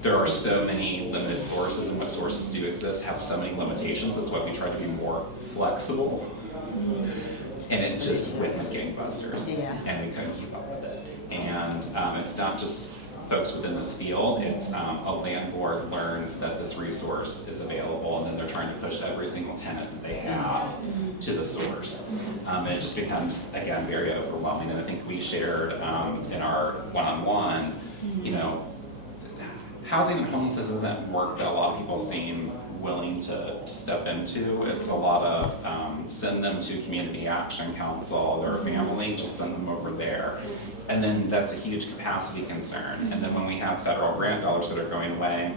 there are so many limited sources, and what sources do exist have so many limitations. That's why we try to be more flexible. And it just went with gangbusters, and we couldn't keep up with it. And it's not just folks within this field, it's a landlord learns that this resource is available, and then they're trying to push every single tenant that they have to the source. And it just becomes, again, very overwhelming. And I think we shared in our one-on-one, you know, housing and homelessness isn't work that a lot of people seem willing to step into. It's a lot of send them to Community Action Council, their family, just send them over there. And then that's a huge capacity concern. And then when we have federal grant dollars that are going away,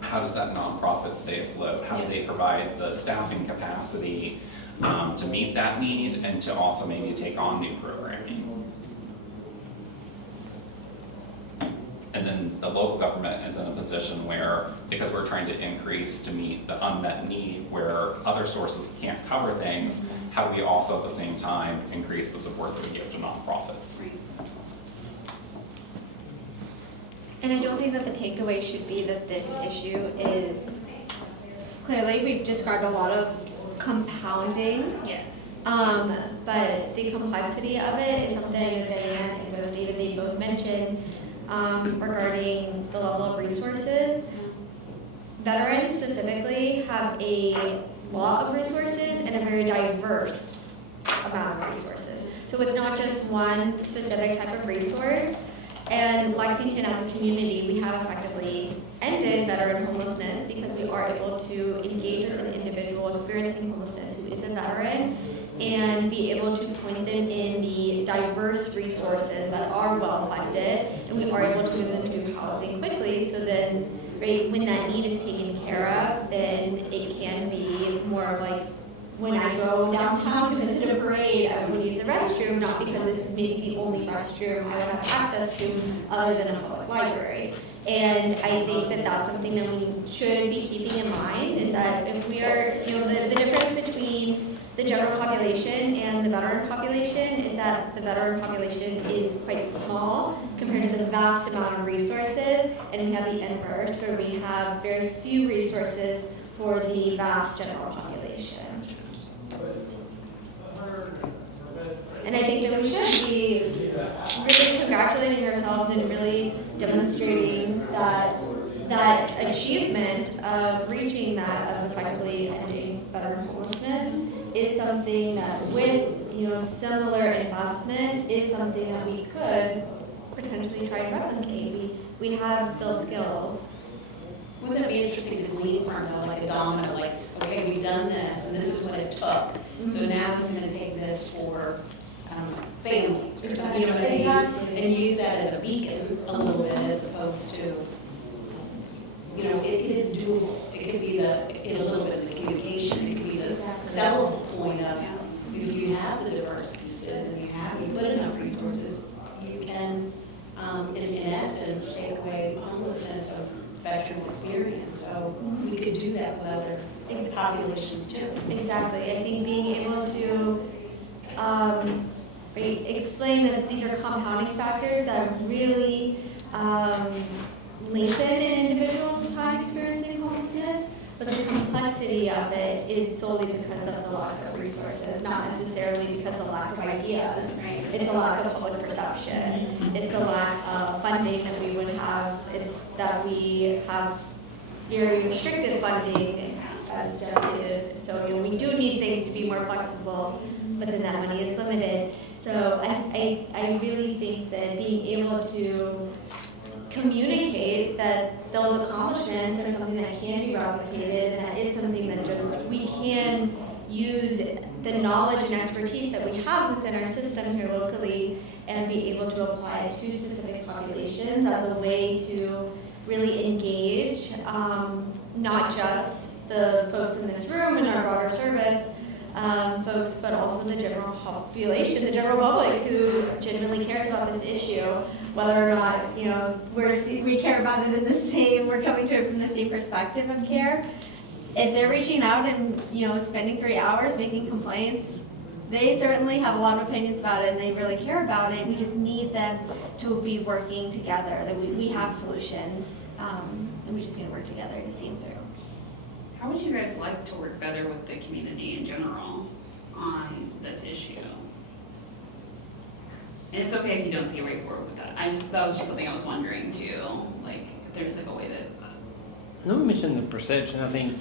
how does that nonprofit stay afloat? How do they provide the staffing capacity to meet that need and to also maybe take on new programming? And then the local government is in a position where, because we're trying to increase to meet the unmet need where other sources can't cover things, how do we also at the same time increase the support that we give to nonprofits? And I don't think that the takeaway should be that this issue is, clearly we've described a lot of compounding. Yes. But the complexity of it is something Diane and both David, they both mentioned regarding the level of resources. Veterans specifically have a lot of resources and a very diverse amount of resources. So it's not just one specific type of resource. And Lexington as a community, we have effectively ended veteran homelessness because we are able to engage with an individual experiencing homelessness who is a veteran and be able to point them in the diverse resources that are well funded, and we are able to move them to housing quickly, so then, right, when that need is taken care of, then it can be more like, when I go downtown to visit a parade, I would use the restroom, not because this is maybe the only restroom I would have access to other than a public library. And I think that that's something that we should be keeping in mind, is that if we are, the difference between the general population and the veteran population is that the veteran population is quite small compared to the vast amount of resources, and we have the inverse, where we have very few resources for the vast general population. And I think that we should be really congratulating ourselves and really demonstrating that achievement of reaching that of effectively ending veteran homelessness is something that, with similar investment, is something that we could potentially try and replicate. We have those skills. Wouldn't it be interesting to glean from though, like a domino, like, okay, we've done this, and this is what it took, so now it's gonna take this for, families, or something, you know what I mean? Exactly. And use that as a beacon a little bit, as opposed to, it is doable. It could be a little bit of the communication, it could be the sellable point of, if you have the diverse pieces, and you put enough resources, you can, in essence, take away homelessness of veterans' experience, so we could do that with other populations too. Exactly. I think being able to explain that these are compounding factors that really lengthen an individual's time experiencing homelessness, but the complexity of it is solely because of the lack of resources, not necessarily because of lack of ideas. It's a lack of public perception. It's a lack of funding that we would have. It's that we have very restricted funding, as Jeff stated. So we do need things to be more flexible, but then that money is limited. So I really think that being able to communicate that those accomplishments are something that can be replicated, and that is something that just we can use the knowledge and expertise that we have within our system here locally and be able to apply it to specific populations as a way to really engage not just the folks in this room and our broader service folks, but also the general population, the general public who genuinely cares about this issue, whether or not we care about it in the same, we're coming to it from the same perspective of care. If they're reaching out and spending 3 hours making complaints, they certainly have a lot of opinions about it and they really care about it. We just need them to be working together. That we have solutions, and we just need to work together to see them through. How would you guys like to work better with the community in general on this issue? And it's okay if you don't see a way forward with that. That was just something I was wondering too. Like, if there's like a way that. I know we mentioned the perception. I think,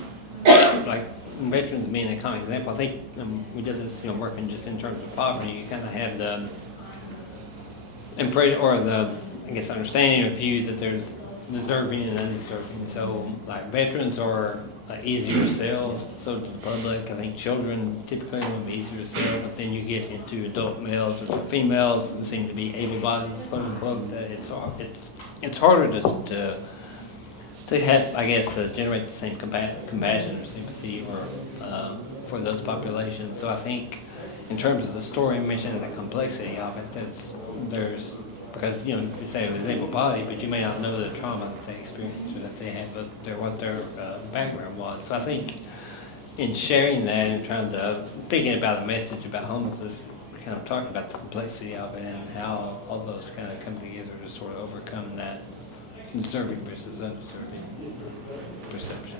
like veterans being a common example, I think we did this, working just in terms of poverty. You kind of have the impression or the, understanding or view that there's deserving and undeserving. So, like veterans are easier to sell, so to the public. I think children typically would be easier to sell, but then you get into adult males or females that seem to be able-bodied, quote unquote. That it's harder to have, to generate the same compassion or sympathy or for those populations. So I think in terms of the story, mentioning the complexity of it, because you say it was able-bodied, but you may not know the trauma that they experienced or that they had, what their background was. So I think in sharing that and thinking about the message about homelessness, kind of talking about the complexity of it and how all those kind of come together to sort of overcome that deserving versus undeserving perception.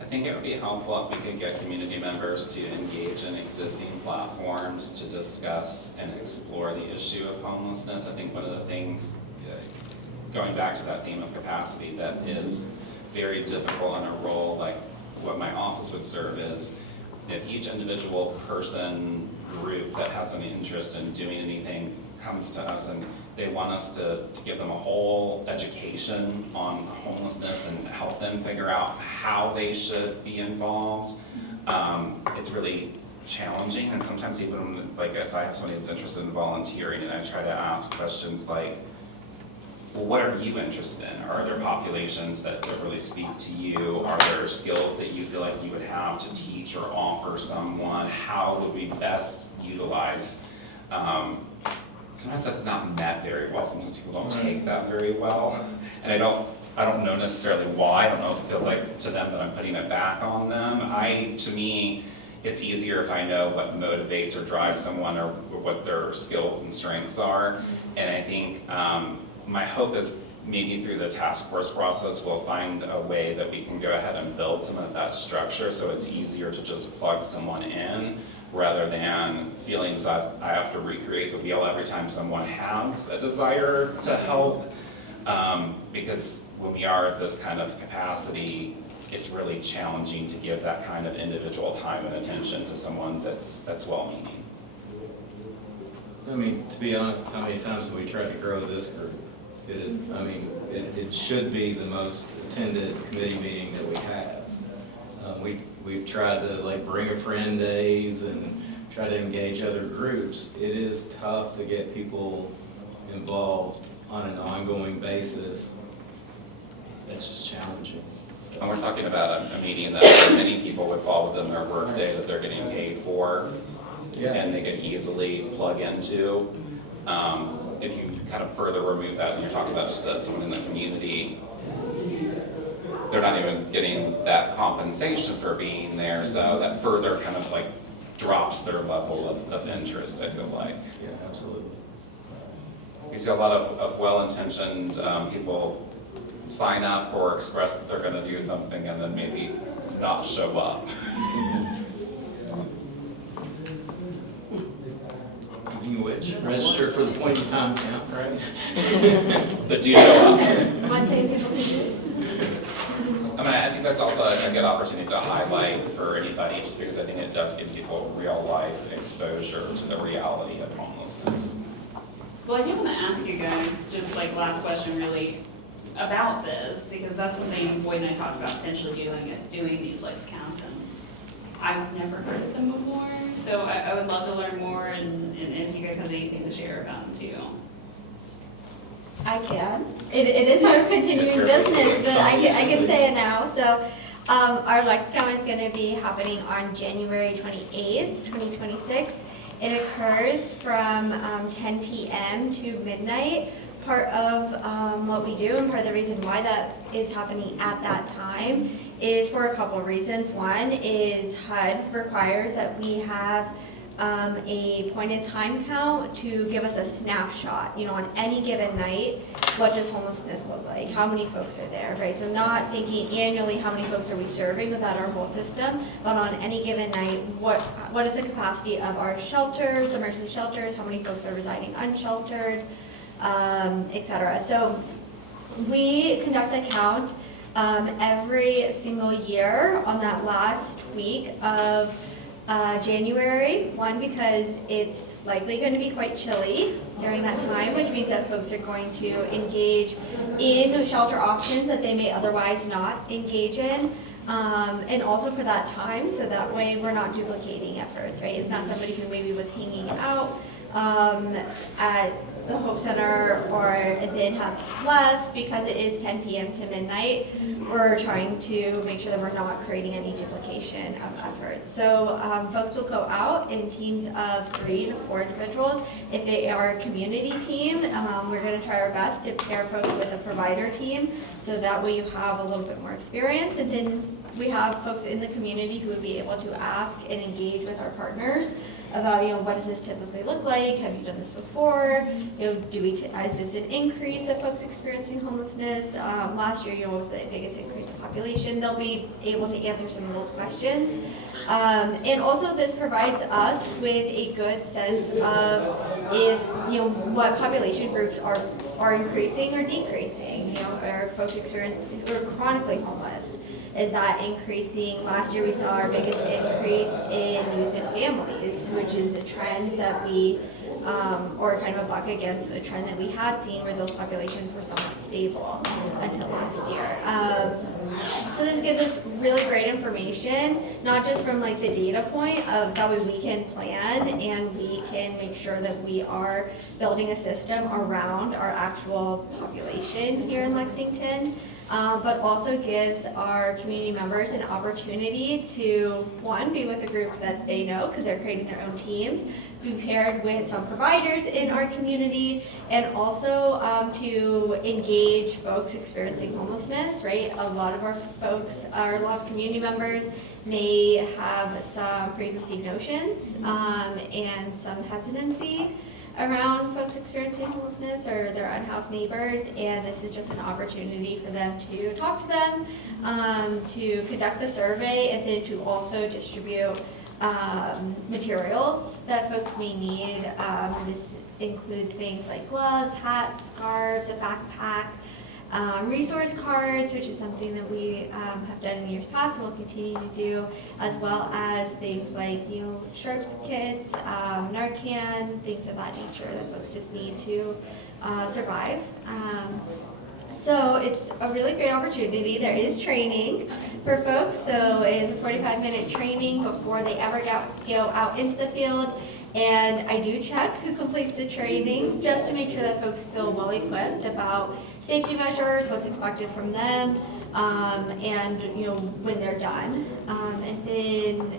I think it would be helpful if we could get community members to engage in existing platforms to discuss and explore the issue of homelessness. I think one of the things, going back to that theme of capacity, that is very difficult in a role like what my office would serve is, if each individual person, group that has an interest in doing anything comes to us and they want us to give them a whole education on homelessness and help them figure out how they should be involved. it's really challenging, and sometimes even like if I have somebody that's interested in volunteering and I try to ask questions like, well, what are you interested in? Are there populations that really speak to you? Are there skills that you feel like you would have to teach or offer someone? How would we best utilize? Sometimes that's not met very well. Sometimes people don't take that very well. And I don't know necessarily why. I don't know if it feels like to them that I'm putting it back on them. To me, it's easier if I know what motivates or drives someone or what their skills and strengths are. And I think my hope is maybe through the task force process, we'll find a way that we can go ahead and build some of that structure so it's easier to just plug someone in rather than feeling as I have to recreate the wheel every time someone has a desire to help. Because when we are at this kind of capacity, it's really challenging to give that kind of individual time and attention to someone that's well-meaning. I mean, to be honest, how many times have we tried to grow this group? It is, I mean, it should be the most attended committee meeting that we have. We've tried to like bring a friend days and try to engage other groups. It is tough to get people involved on an ongoing basis. It's just challenging. And we're talking about a meeting that many people would fall within their work day that they're getting paid for, and they could easily plug into. If you kind of further remove that and you're talking about just someone in the community, they're not even getting that compensation for being there, so that further kind of like drops their level of interest, I feel like. Yeah, absolutely. We see a lot of well-intentioned people sign up or express that they're going to do something and then maybe not show up. Which register for the point of time count, right? But do show up. One thing people can do. I mean, I think that's also a good opportunity to highlight for anybody, just because I think it does give people real life exposure to the reality of homelessness. Well, I do want to ask you guys, just like last question really, about this, because that's something Boyd and I talked about potentially doing, is doing these Lex counts, and I've never heard of them before, so I would love to learn more, and if you guys have anything to share about them too. I can. It is our continuing business, but I can say it now. So our LexCon is going to be happening on January 28th, 2026. It occurs from 10 p.m. to midnight. Part of what we do and part of the reason why that is happening at that time is for a couple of reasons. One is HUD requires that we have a point-in time count to give us a snapshot, on any given night, what does homelessness look like? How many folks are there, right? So not thinking annually how many folks are we serving without our whole system, but on any given night, what is the capacity of our shelters, emergency shelters, how many folks are residing unsheltered, et cetera. So we conduct a count every single year on that last week of January, one, because it's likely going to be quite chilly during that time, which means that folks are going to engage in shelter options that they may otherwise not engage in, and also for that time, so that way we're not duplicating efforts, right? It's not somebody who maybe was hanging out at the Hope Center or then have left because it is 10 p.m. to midnight. We're trying to make sure that we're not creating any duplication of efforts. So folks will go out in teams of 3 to 4 individuals. If they are a community team, we're going to try our best to pair folks with a provider team, so that way you have a little bit more experience. And then we have folks in the community who would be able to ask and engage with our partners about, what does this typically look like? Have you done this before? Is this an increase of folks experiencing homelessness? Last year, was the biggest increase in population. They'll be able to answer some of those questions. And also this provides us with a good sense of if, what population groups are increasing or decreasing. Are folks experiencing or chronically homeless? Is that increasing? Last year we saw our biggest increase in youth and families, which is a trend that we, or kind of a buck against a trend that we had seen where those populations were somewhat stable until last year. So this gives us really great information, not just from like the data point of that way we can plan and we can make sure that we are building a system around our actual population here in Lexington, but also gives our community members an opportunity to, one, be with a group that they know because they're creating their own teams, be paired with some providers in our community, and also to engage folks experiencing homelessness, right? A lot of our folks, or a lot of community members may have some preconceived notions and some hesitancy around folks experiencing homelessness or their unhoused neighbors, and this is just an opportunity for them to talk to them, to conduct the survey, and then to also distribute materials that folks may need. This includes things like gloves, hats, scarves, a backpack, resource cards, which is something that we have done in years past and will continue to do, as well as things like, sharps kits, Narcan, things of that nature that folks just need to survive. So it's a really great opportunity. There is training for folks, so it is a 45-minute training before they ever go out into the field. And I do check who completes the training just to make sure that folks feel well equipped about safety measures, what's expected from them, and when they're done. And then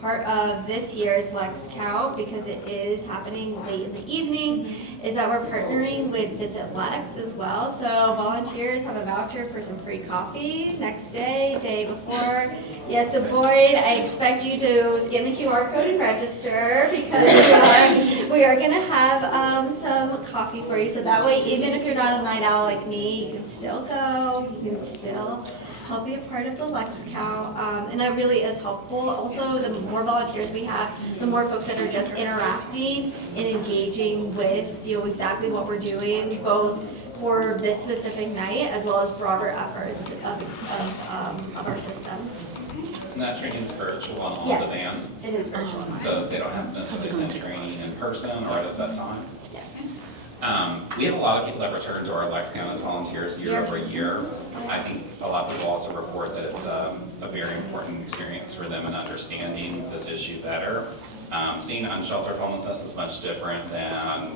part of this year's Lex Scout, because it is happening late in the evening, is that we're partnering with Visit Lex as well. So volunteers have a voucher for some free coffee next day before. Yeah, so Boyd, I expect you to scan the QR code and register because we are going to have some coffee for you. So that way, even if you're not a night owl like me, you can still go, you can still help be a part of the Lex Scout, and that really is helpful. Also, the more volunteers we have, the more folks that are just interacting and engaging with exactly what we're doing, both for this specific night as well as broader efforts of our system. And that training's virtual and on Yes, demand? it is virtual. So they don't have to necessarily attend training in person or at a set time? Yes. We have a lot of people that return to our Lex County as volunteers year over year. I think a lot of people also report that it's a very important experience for them in understanding this issue better. Seeing unsheltered homelessness is much different than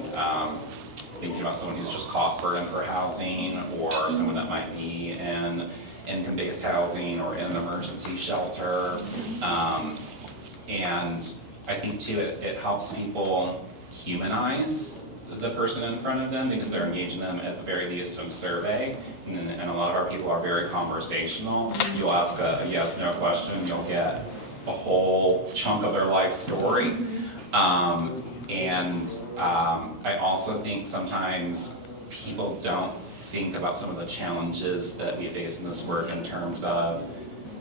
thinking about someone who's just cost burden for housing, or someone that might be in income-based housing or in an emergency shelter. And I think too, it helps people humanize the person in front of them because they're engaging them at the very least in survey. And a lot of our people are very conversational. You'll ask a yes/no question, you'll get a whole chunk of their life story. I also think sometimes people don't think about some of the challenges that we face in this work in terms of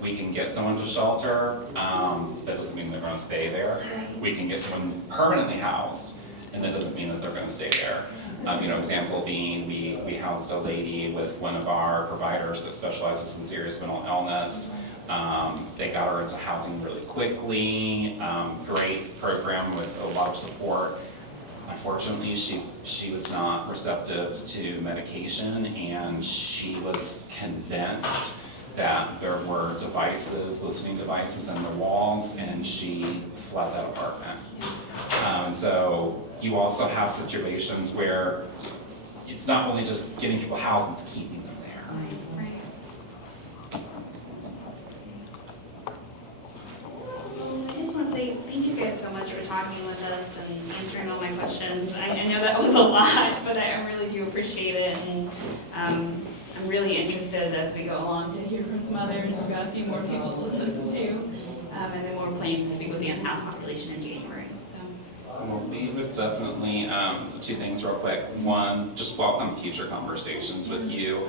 we can get someone to shelter, that doesn't mean they're going to stay there. We can get someone permanently housed, and that doesn't mean that they're going to stay there. Example being, we housed a lady with one of our providers that specializes in serious mental illness. They got her into housing really quickly, great program with a lot of support. Unfortunately, she was not receptive to medication, and she was convinced that there were listening devices in the walls, and she fled that apartment. So you also have situations where it's not only just getting people housed, it's keeping them there. I just want to say thank you guys so much for talking with us and answering all my questions. I know that was a lot, but I really do appreciate it, and I'm really interested as we go along to hear from some others. We've got a few more people to listen to, and then we're planning to speak with the unhoused population in January. Well, we would definitely, two things real quick. One, just welcome future conversations with you.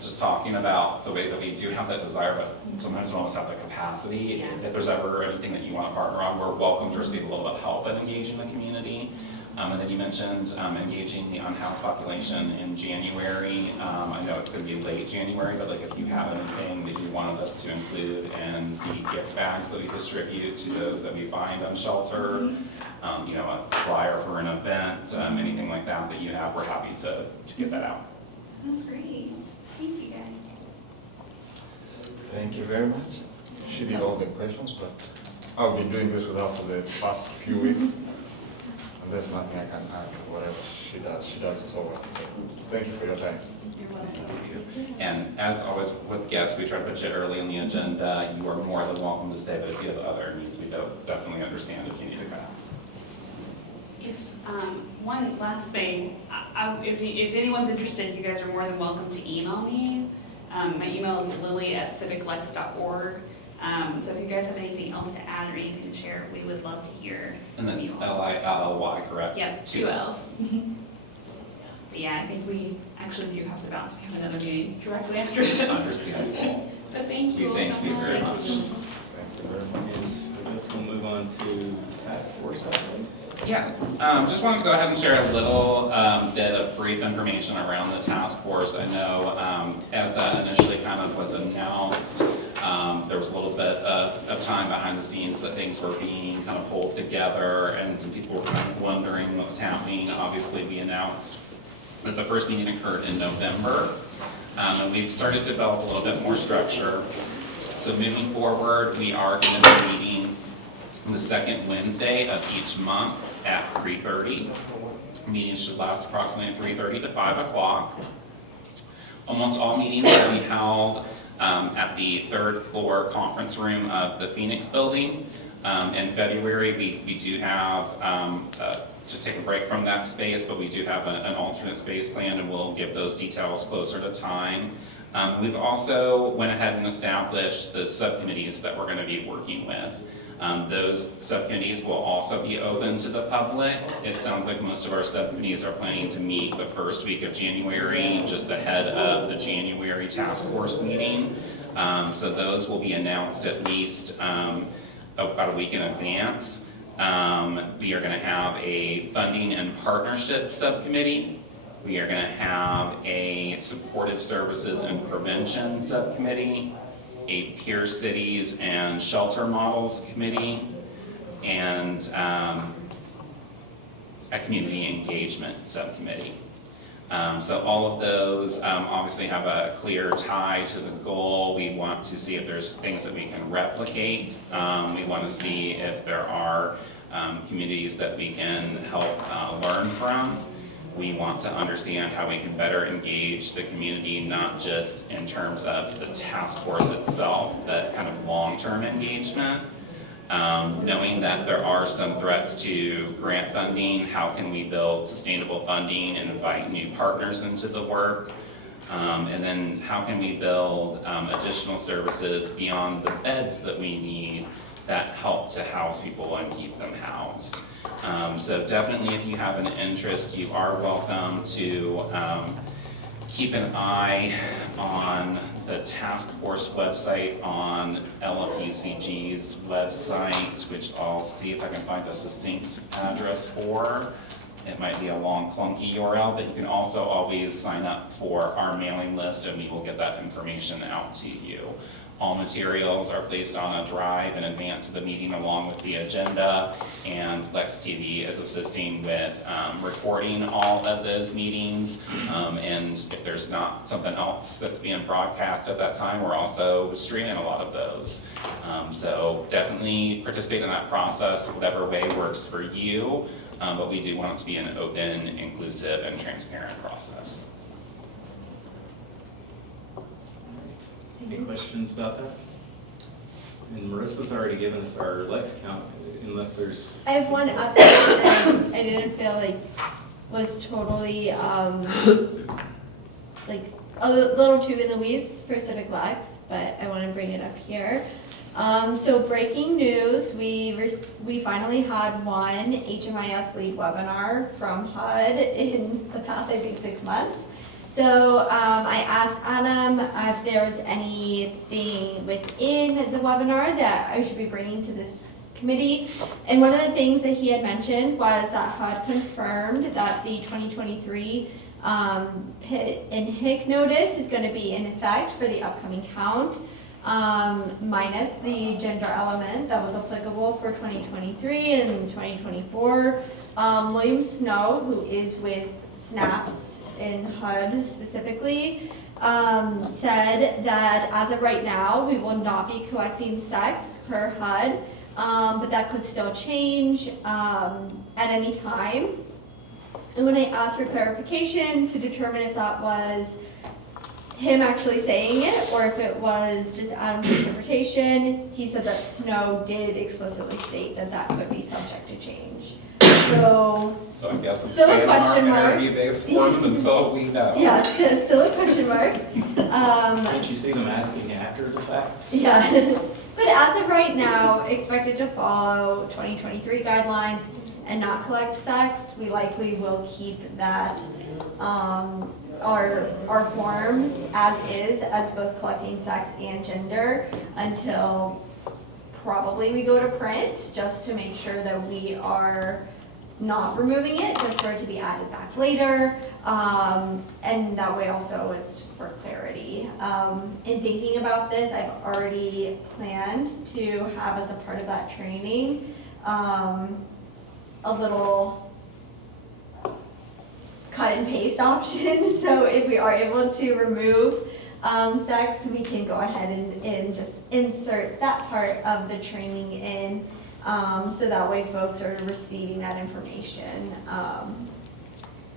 Just talking about the way that we do have that desire, but sometimes we almost have the capacity. Yeah. If there's ever anything that you want to partner on, we're welcome to receive a little bit of help in engaging the community. And then you mentioned engaging the unhoused population in January. I know it's going to be late January, but if you have anything that you wanted us to include in the gift bags that we distribute to those that we find unsheltered, a flyer for an event, anything like that you have, we're happy to get that out. Sounds great. Thank you, guys. Thank you very much. She did all the questions, but I've been doing this with her for the past few weeks. And there's nothing I can add. Whatever she does it so well. So thank you for your time. And as always with guests, we try to put you early on the agenda. You are more than welcome to stay, but if you have other needs, we definitely understand if you need to come. If, one last thing, if anyone's interested, you guys are more than welcome to email me. My email is lily@civiclex.org. So if you guys have anything else to add or anything to share, we would love to hear. And that's Lilly, correct? Yep, 2 L's. But yeah, I think we actually do have to bounce. We have another meeting directly after this. Understandable. But thank you all so much. Thank you very much. Thank you very much. And I guess we'll move on to task force item. Yeah, just wanted to go ahead and share a little bit of brief information around the task force. I know as that initially kind of was announced, there was a little bit of time behind the scenes that things were being kind of pulled together and some people were kind of wondering what was happening. Obviously, we announced that the first meeting occurred in November, and we've started to develop a little bit more structure. So moving forward, we are going to be meeting the second Wednesday of each month at 3:30. Meetings should last approximately 3:30 to 5 o'clock. Almost all meetings will be held at the third floor conference room of the Phoenix building. In February, we do have to take a break from that space, but we do have an alternate space plan, and we'll give those details closer to time. We've also went ahead and established the subcommittees that we're going to be working with. Those subcommittees will also be open to the public. It sounds like most of our subcommittees are planning to meet the first week of January, just ahead of the January task force meeting. So those will be announced at least about a week in advance. We are going to have a funding and partnership subcommittee. We are going to have a supportive services and prevention subcommittee, a peer cities and shelter models committee, and a community engagement subcommittee. So all of those obviously have a clear tie to the goal. We want to see if there's things that we can replicate. We want to see if there are communities that we can help learn from. We want to understand how we can better engage the community, not just in terms of the task force itself, but kind of long-term engagement. Knowing that there are some threats to grant funding, how can we build sustainable funding and invite new partners into the work? And then how can we build additional services beyond the beds that we need that help to house people and keep them housed? So definitely if you have an interest, you are welcome to keep an eye on the task force website on LFUCG's website, which I'll see if I can find a succinct address for. It might be a long clunky URL, but you can also always sign up for our mailing list and we will get that information out to you. All materials are placed on a drive in advance of the meeting along with the agenda, and Lex TV is assisting with recording all of those meetings. And if there's not something else that's being broadcast at that time, we're also streaming a lot of those. So definitely participate in that process, whatever way works for you. But we do want it to be an open, inclusive, and transparent process. Any questions about that? And Marissa's already given us our Lex count, unless there's. I have one update that I didn't feel like was totally like a little too in the weeds for Civic Lex, but I want to bring it up here. So breaking news, we finally had one HMIS lead webinar from HUD in the past, I think, 6 months. So I asked Adam if there was anything within the webinar that I should be bringing to this committee. And one of the things that he had mentioned was that HUD confirmed that the 2023 PIT and HIC notice is going to be in effect for the upcoming count, minus the gender element that was applicable for 2023 and 2024. William Snow, who is with SNAP's in HUD specifically, said that as of right now, we will not be collecting sex per HUD, but that could still change at any time. And when I asked for clarification to determine if that was him actually saying it or if it was just Adam's interpretation, he said that Snow did explicitly state that that could be subject to change. So I guess it's still a staying on question our mark. interview-based forms until we know. Yeah, still a question mark. Can't you see them asking after the fact? Yeah, but as of right now, expected to follow 2023 guidelines and not collect sex. We likely will keep that, our forms as is, as both collecting sex and gender until probably we go to print, just to make sure that we are not removing it, just for it to be added back later. And that way also it's for clarity. In thinking about this, I've already planned to have as a part of that training, a little cut and paste option. So if we are able to remove sex, we can go ahead and just insert that part of the training in, so that way folks are receiving that information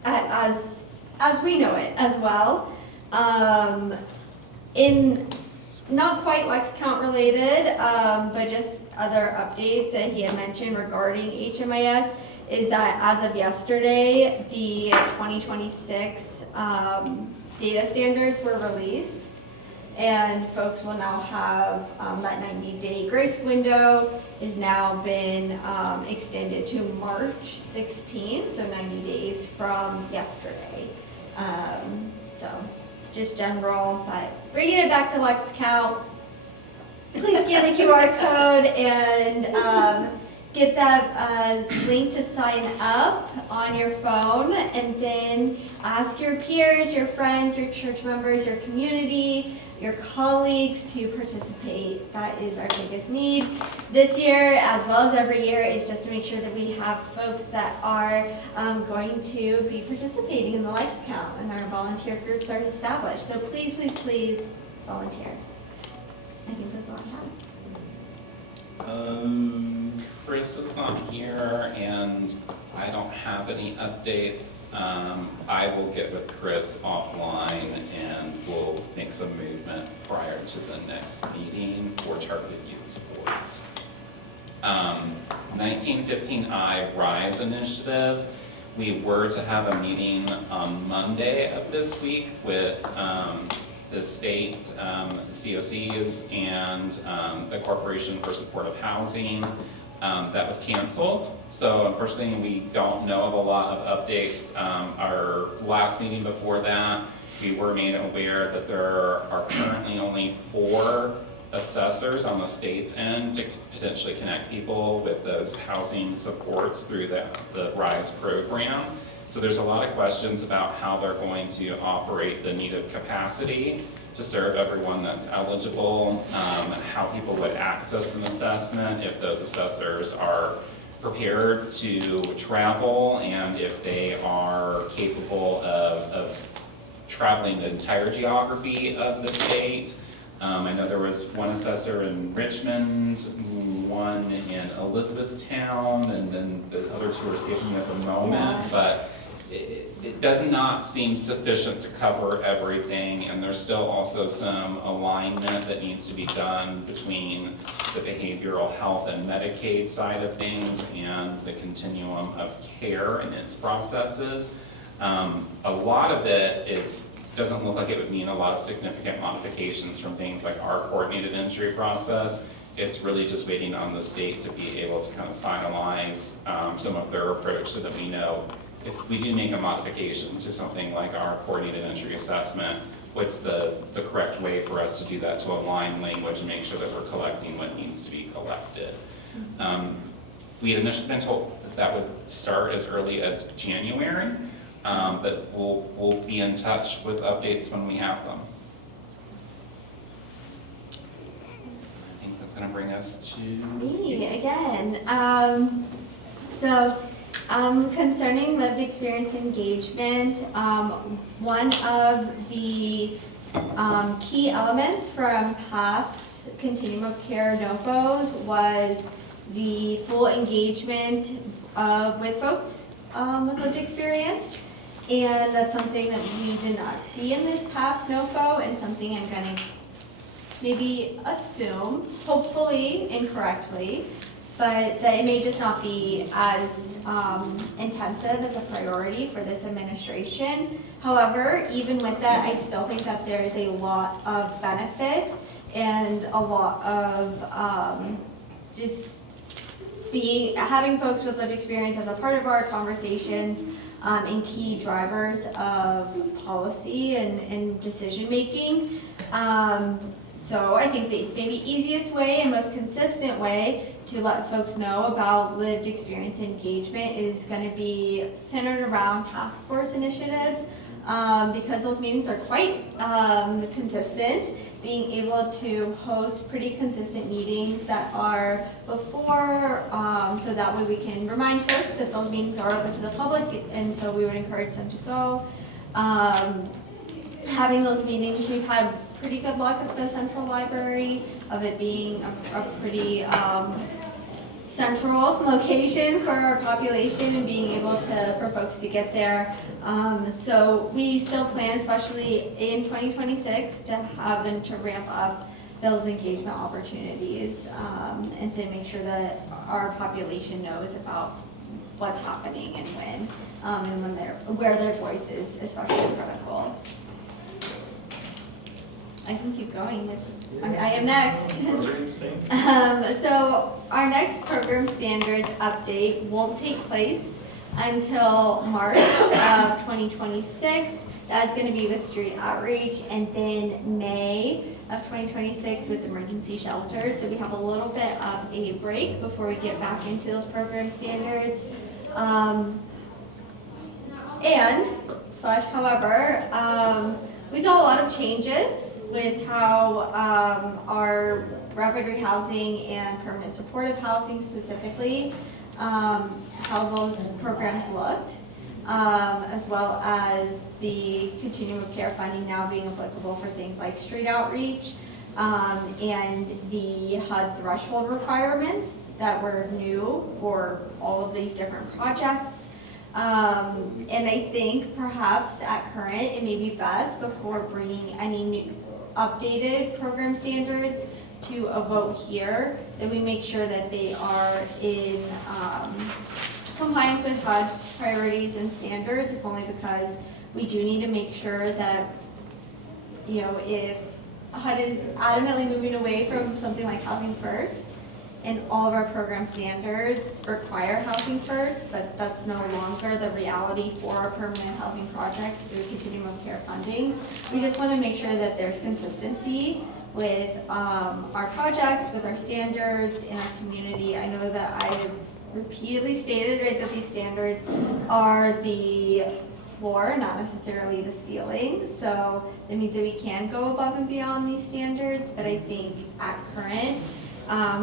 as we know it as well. In not quite LexCount related, but just other updates that he had mentioned regarding HMIS is that as of yesterday, the 2026 data standards were released, and folks will now have that 90-day grace window is now been extended to March 16th, so 90 days from yesterday. So just general, but bringing it back to LexCount, please scan the QR code and get that link to sign up on your phone, and then ask your peers, your friends, your church members, your community, your colleagues to participate. That is our biggest need this year, as well as every year, is just to make sure that we have folks that are going to be participating in the LexCount, and our volunteer groups are established. So please, please, please volunteer. I think that's all I have. Chris is not here, and I don't have any updates. I will get with Chris offline, and we'll make some movement prior to the next meeting for targeted youth sports. 1915I RISE initiative. We were to have a meeting on Monday of this week with the state COCs and the Corporation for Supportive Housing. That was canceled, so unfortunately we don't know of a lot of updates. Our last meeting before that, we were made aware that there are currently only 4 assessors on the state's end to potentially connect people with those housing supports through the RISE program. So there's a lot of questions about how they're going to operate the needed capacity to serve everyone that's eligible, how people would access an assessment, if those assessors are prepared to travel, and if they are capable of traveling the entire geography of the state. I know there was one assessor in Richmond, one in Elizabethtown, and then the other 2 are escaping me at the moment, but it does not seem sufficient to cover everything, and there's still also some alignment that needs to be done between the behavioral health and Medicaid side of things and the continuum of care and its processes. A lot of it doesn't look like it would mean a lot of significant modifications from things like our coordinated entry process. It's really just waiting on the state to be able to kind of finalize some of their approach so that we know if we do make a modification to something like our coordinated entry assessment, what's the correct way for us to do that to align language and make sure that we're collecting what needs to be collected. We had initially been told that would start as early as January, but we'll be in touch with updates when we have them. I think that's going to bring us to Me again. So Concerning lived experience engagement, one of the key elements from past continuum of care NOFOs was the full engagement with folks with lived experience. And that's something that we did not see in this past NOFO, and something I'm gonna maybe assume, hopefully incorrectly, but that it may just not be as intensive as a priority for this administration. However, even with that, I still think that there is a lot of benefit and a lot of just having folks with lived experience as a part of our conversations and key drivers of policy and decision making. So I think the maybe easiest way and most consistent way to let folks know about lived experience engagement is going to be centered around task force initiatives, because those meetings are quite consistent. Being able to host pretty consistent meetings that are before, so that way we can remind folks that those meetings are open to the public, and so we would encourage them to go. Having those meetings, we've had pretty good luck at the Central Library of it being a pretty central location for our population and being able for folks to get there. So we still plan, especially in 2026, to have and to ramp up those engagement opportunities, and to make sure that our population knows about what's happening and when, and where their voice is especially critical. I can keep going. I am next. So our next program standards update won't take place until March of 2026. That's going to be with street outreach, and then May of 2026 with emergency shelters. So we have a little bit of a break before we get back into those program standards. However, we saw a lot of changes with how our rapid rehousing and permanent supportive housing specifically, how those programs looked, as well as the continuum of care funding now being applicable for things like street outreach, and the HUD threshold requirements that were new for all of these different projects. And I think perhaps at current, it may be best before bringing any new updated program standards to a vote here, that we make sure that they are in compliance with HUD priorities and standards, if only because we do need to make sure that, you know, if HUD is adamantly moving away from something like housing first, and all of our program standards require housing first, but that's no longer the reality for our permanent housing projects through continuum of care funding. We just want to make sure that there's consistency with our projects, with our standards in our community. I know that I have repeatedly stated, right, that these standards are the floor, not necessarily the ceiling. So that means that we can go above and beyond these standards, but I think at current,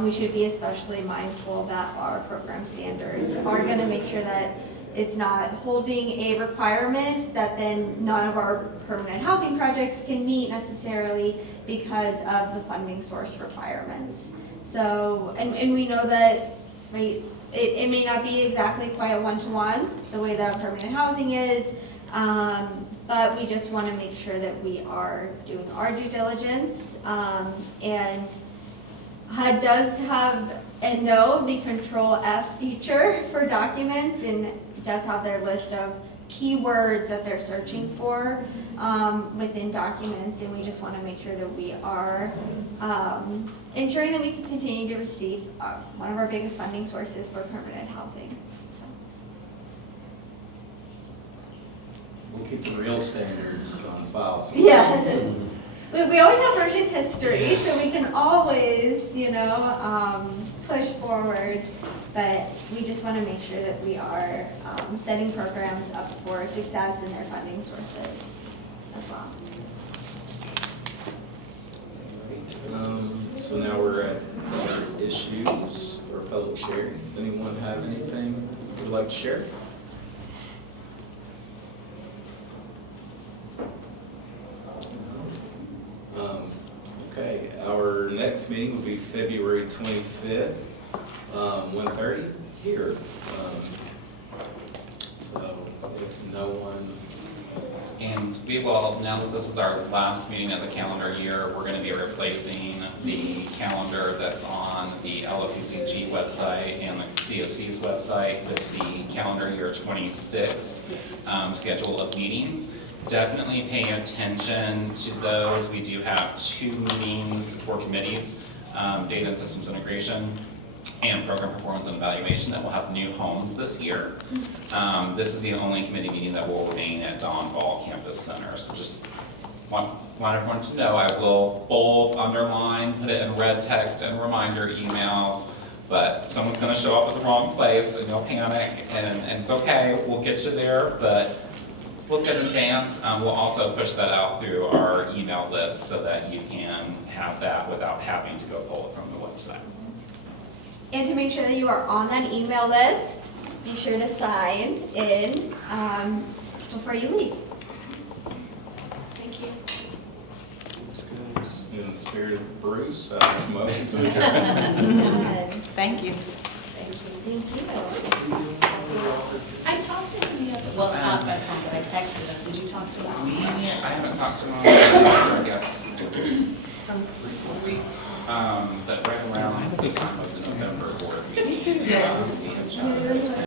we should be especially mindful that our program standards are going to make sure that it's not holding a requirement that then none of our permanent housing projects can meet necessarily because of the funding source requirements. So, and we know that, right, it may not be exactly quite a one-to-one the way that permanent housing is, but we just want to make sure that we are doing our due diligence, and HUD does have and know the Control F feature for documents, and does have their list of keywords that they're searching for within documents, and we just want to make sure that we are ensuring that we can continue to receive one of our biggest funding sources for permanent housing. So. We'll keep the real standards on file. So Yeah. We always have version history, so we can always, you know, push forward, but we just want to make sure that we are setting programs up for success in their funding sources as well. So now we're at other issues or public sharing. Does anyone have anything would like to share? Okay, our next meeting will be February 25th, 1:30 here. So if no one, And we will, now that this is our last meeting of the calendar year, we're going to be replacing the calendar that's on the LFPCG website and the COC's website with the calendar year 26 schedule of meetings. Definitely pay attention to those. We do have 2 meetings for committees, data and systems integration and program performance and evaluation, that will have new homes this year. This is the only committee meeting that will remain at Don Ball Campus Center. So just want everyone to know, I will bold, underline, put it in red text and reminder emails, but someone's gonna show up at the wrong place and you'll panic, and it's okay, we'll get you there, but look in advance. We'll also push that out through our email list so that you can have that without having to go pull it from the website. And to make sure that you are on that email list, be sure to sign in before you leave. Thank you. in the spirit of Bruce, motion to adjourn. Thank you. Thank you. I talked to him the other, well, not by phone, but I texted him. Did you talk to him? I haven't talked to him in, I guess, 3-4 weeks, but right around the time of the November board meeting. Me too. We have chatted.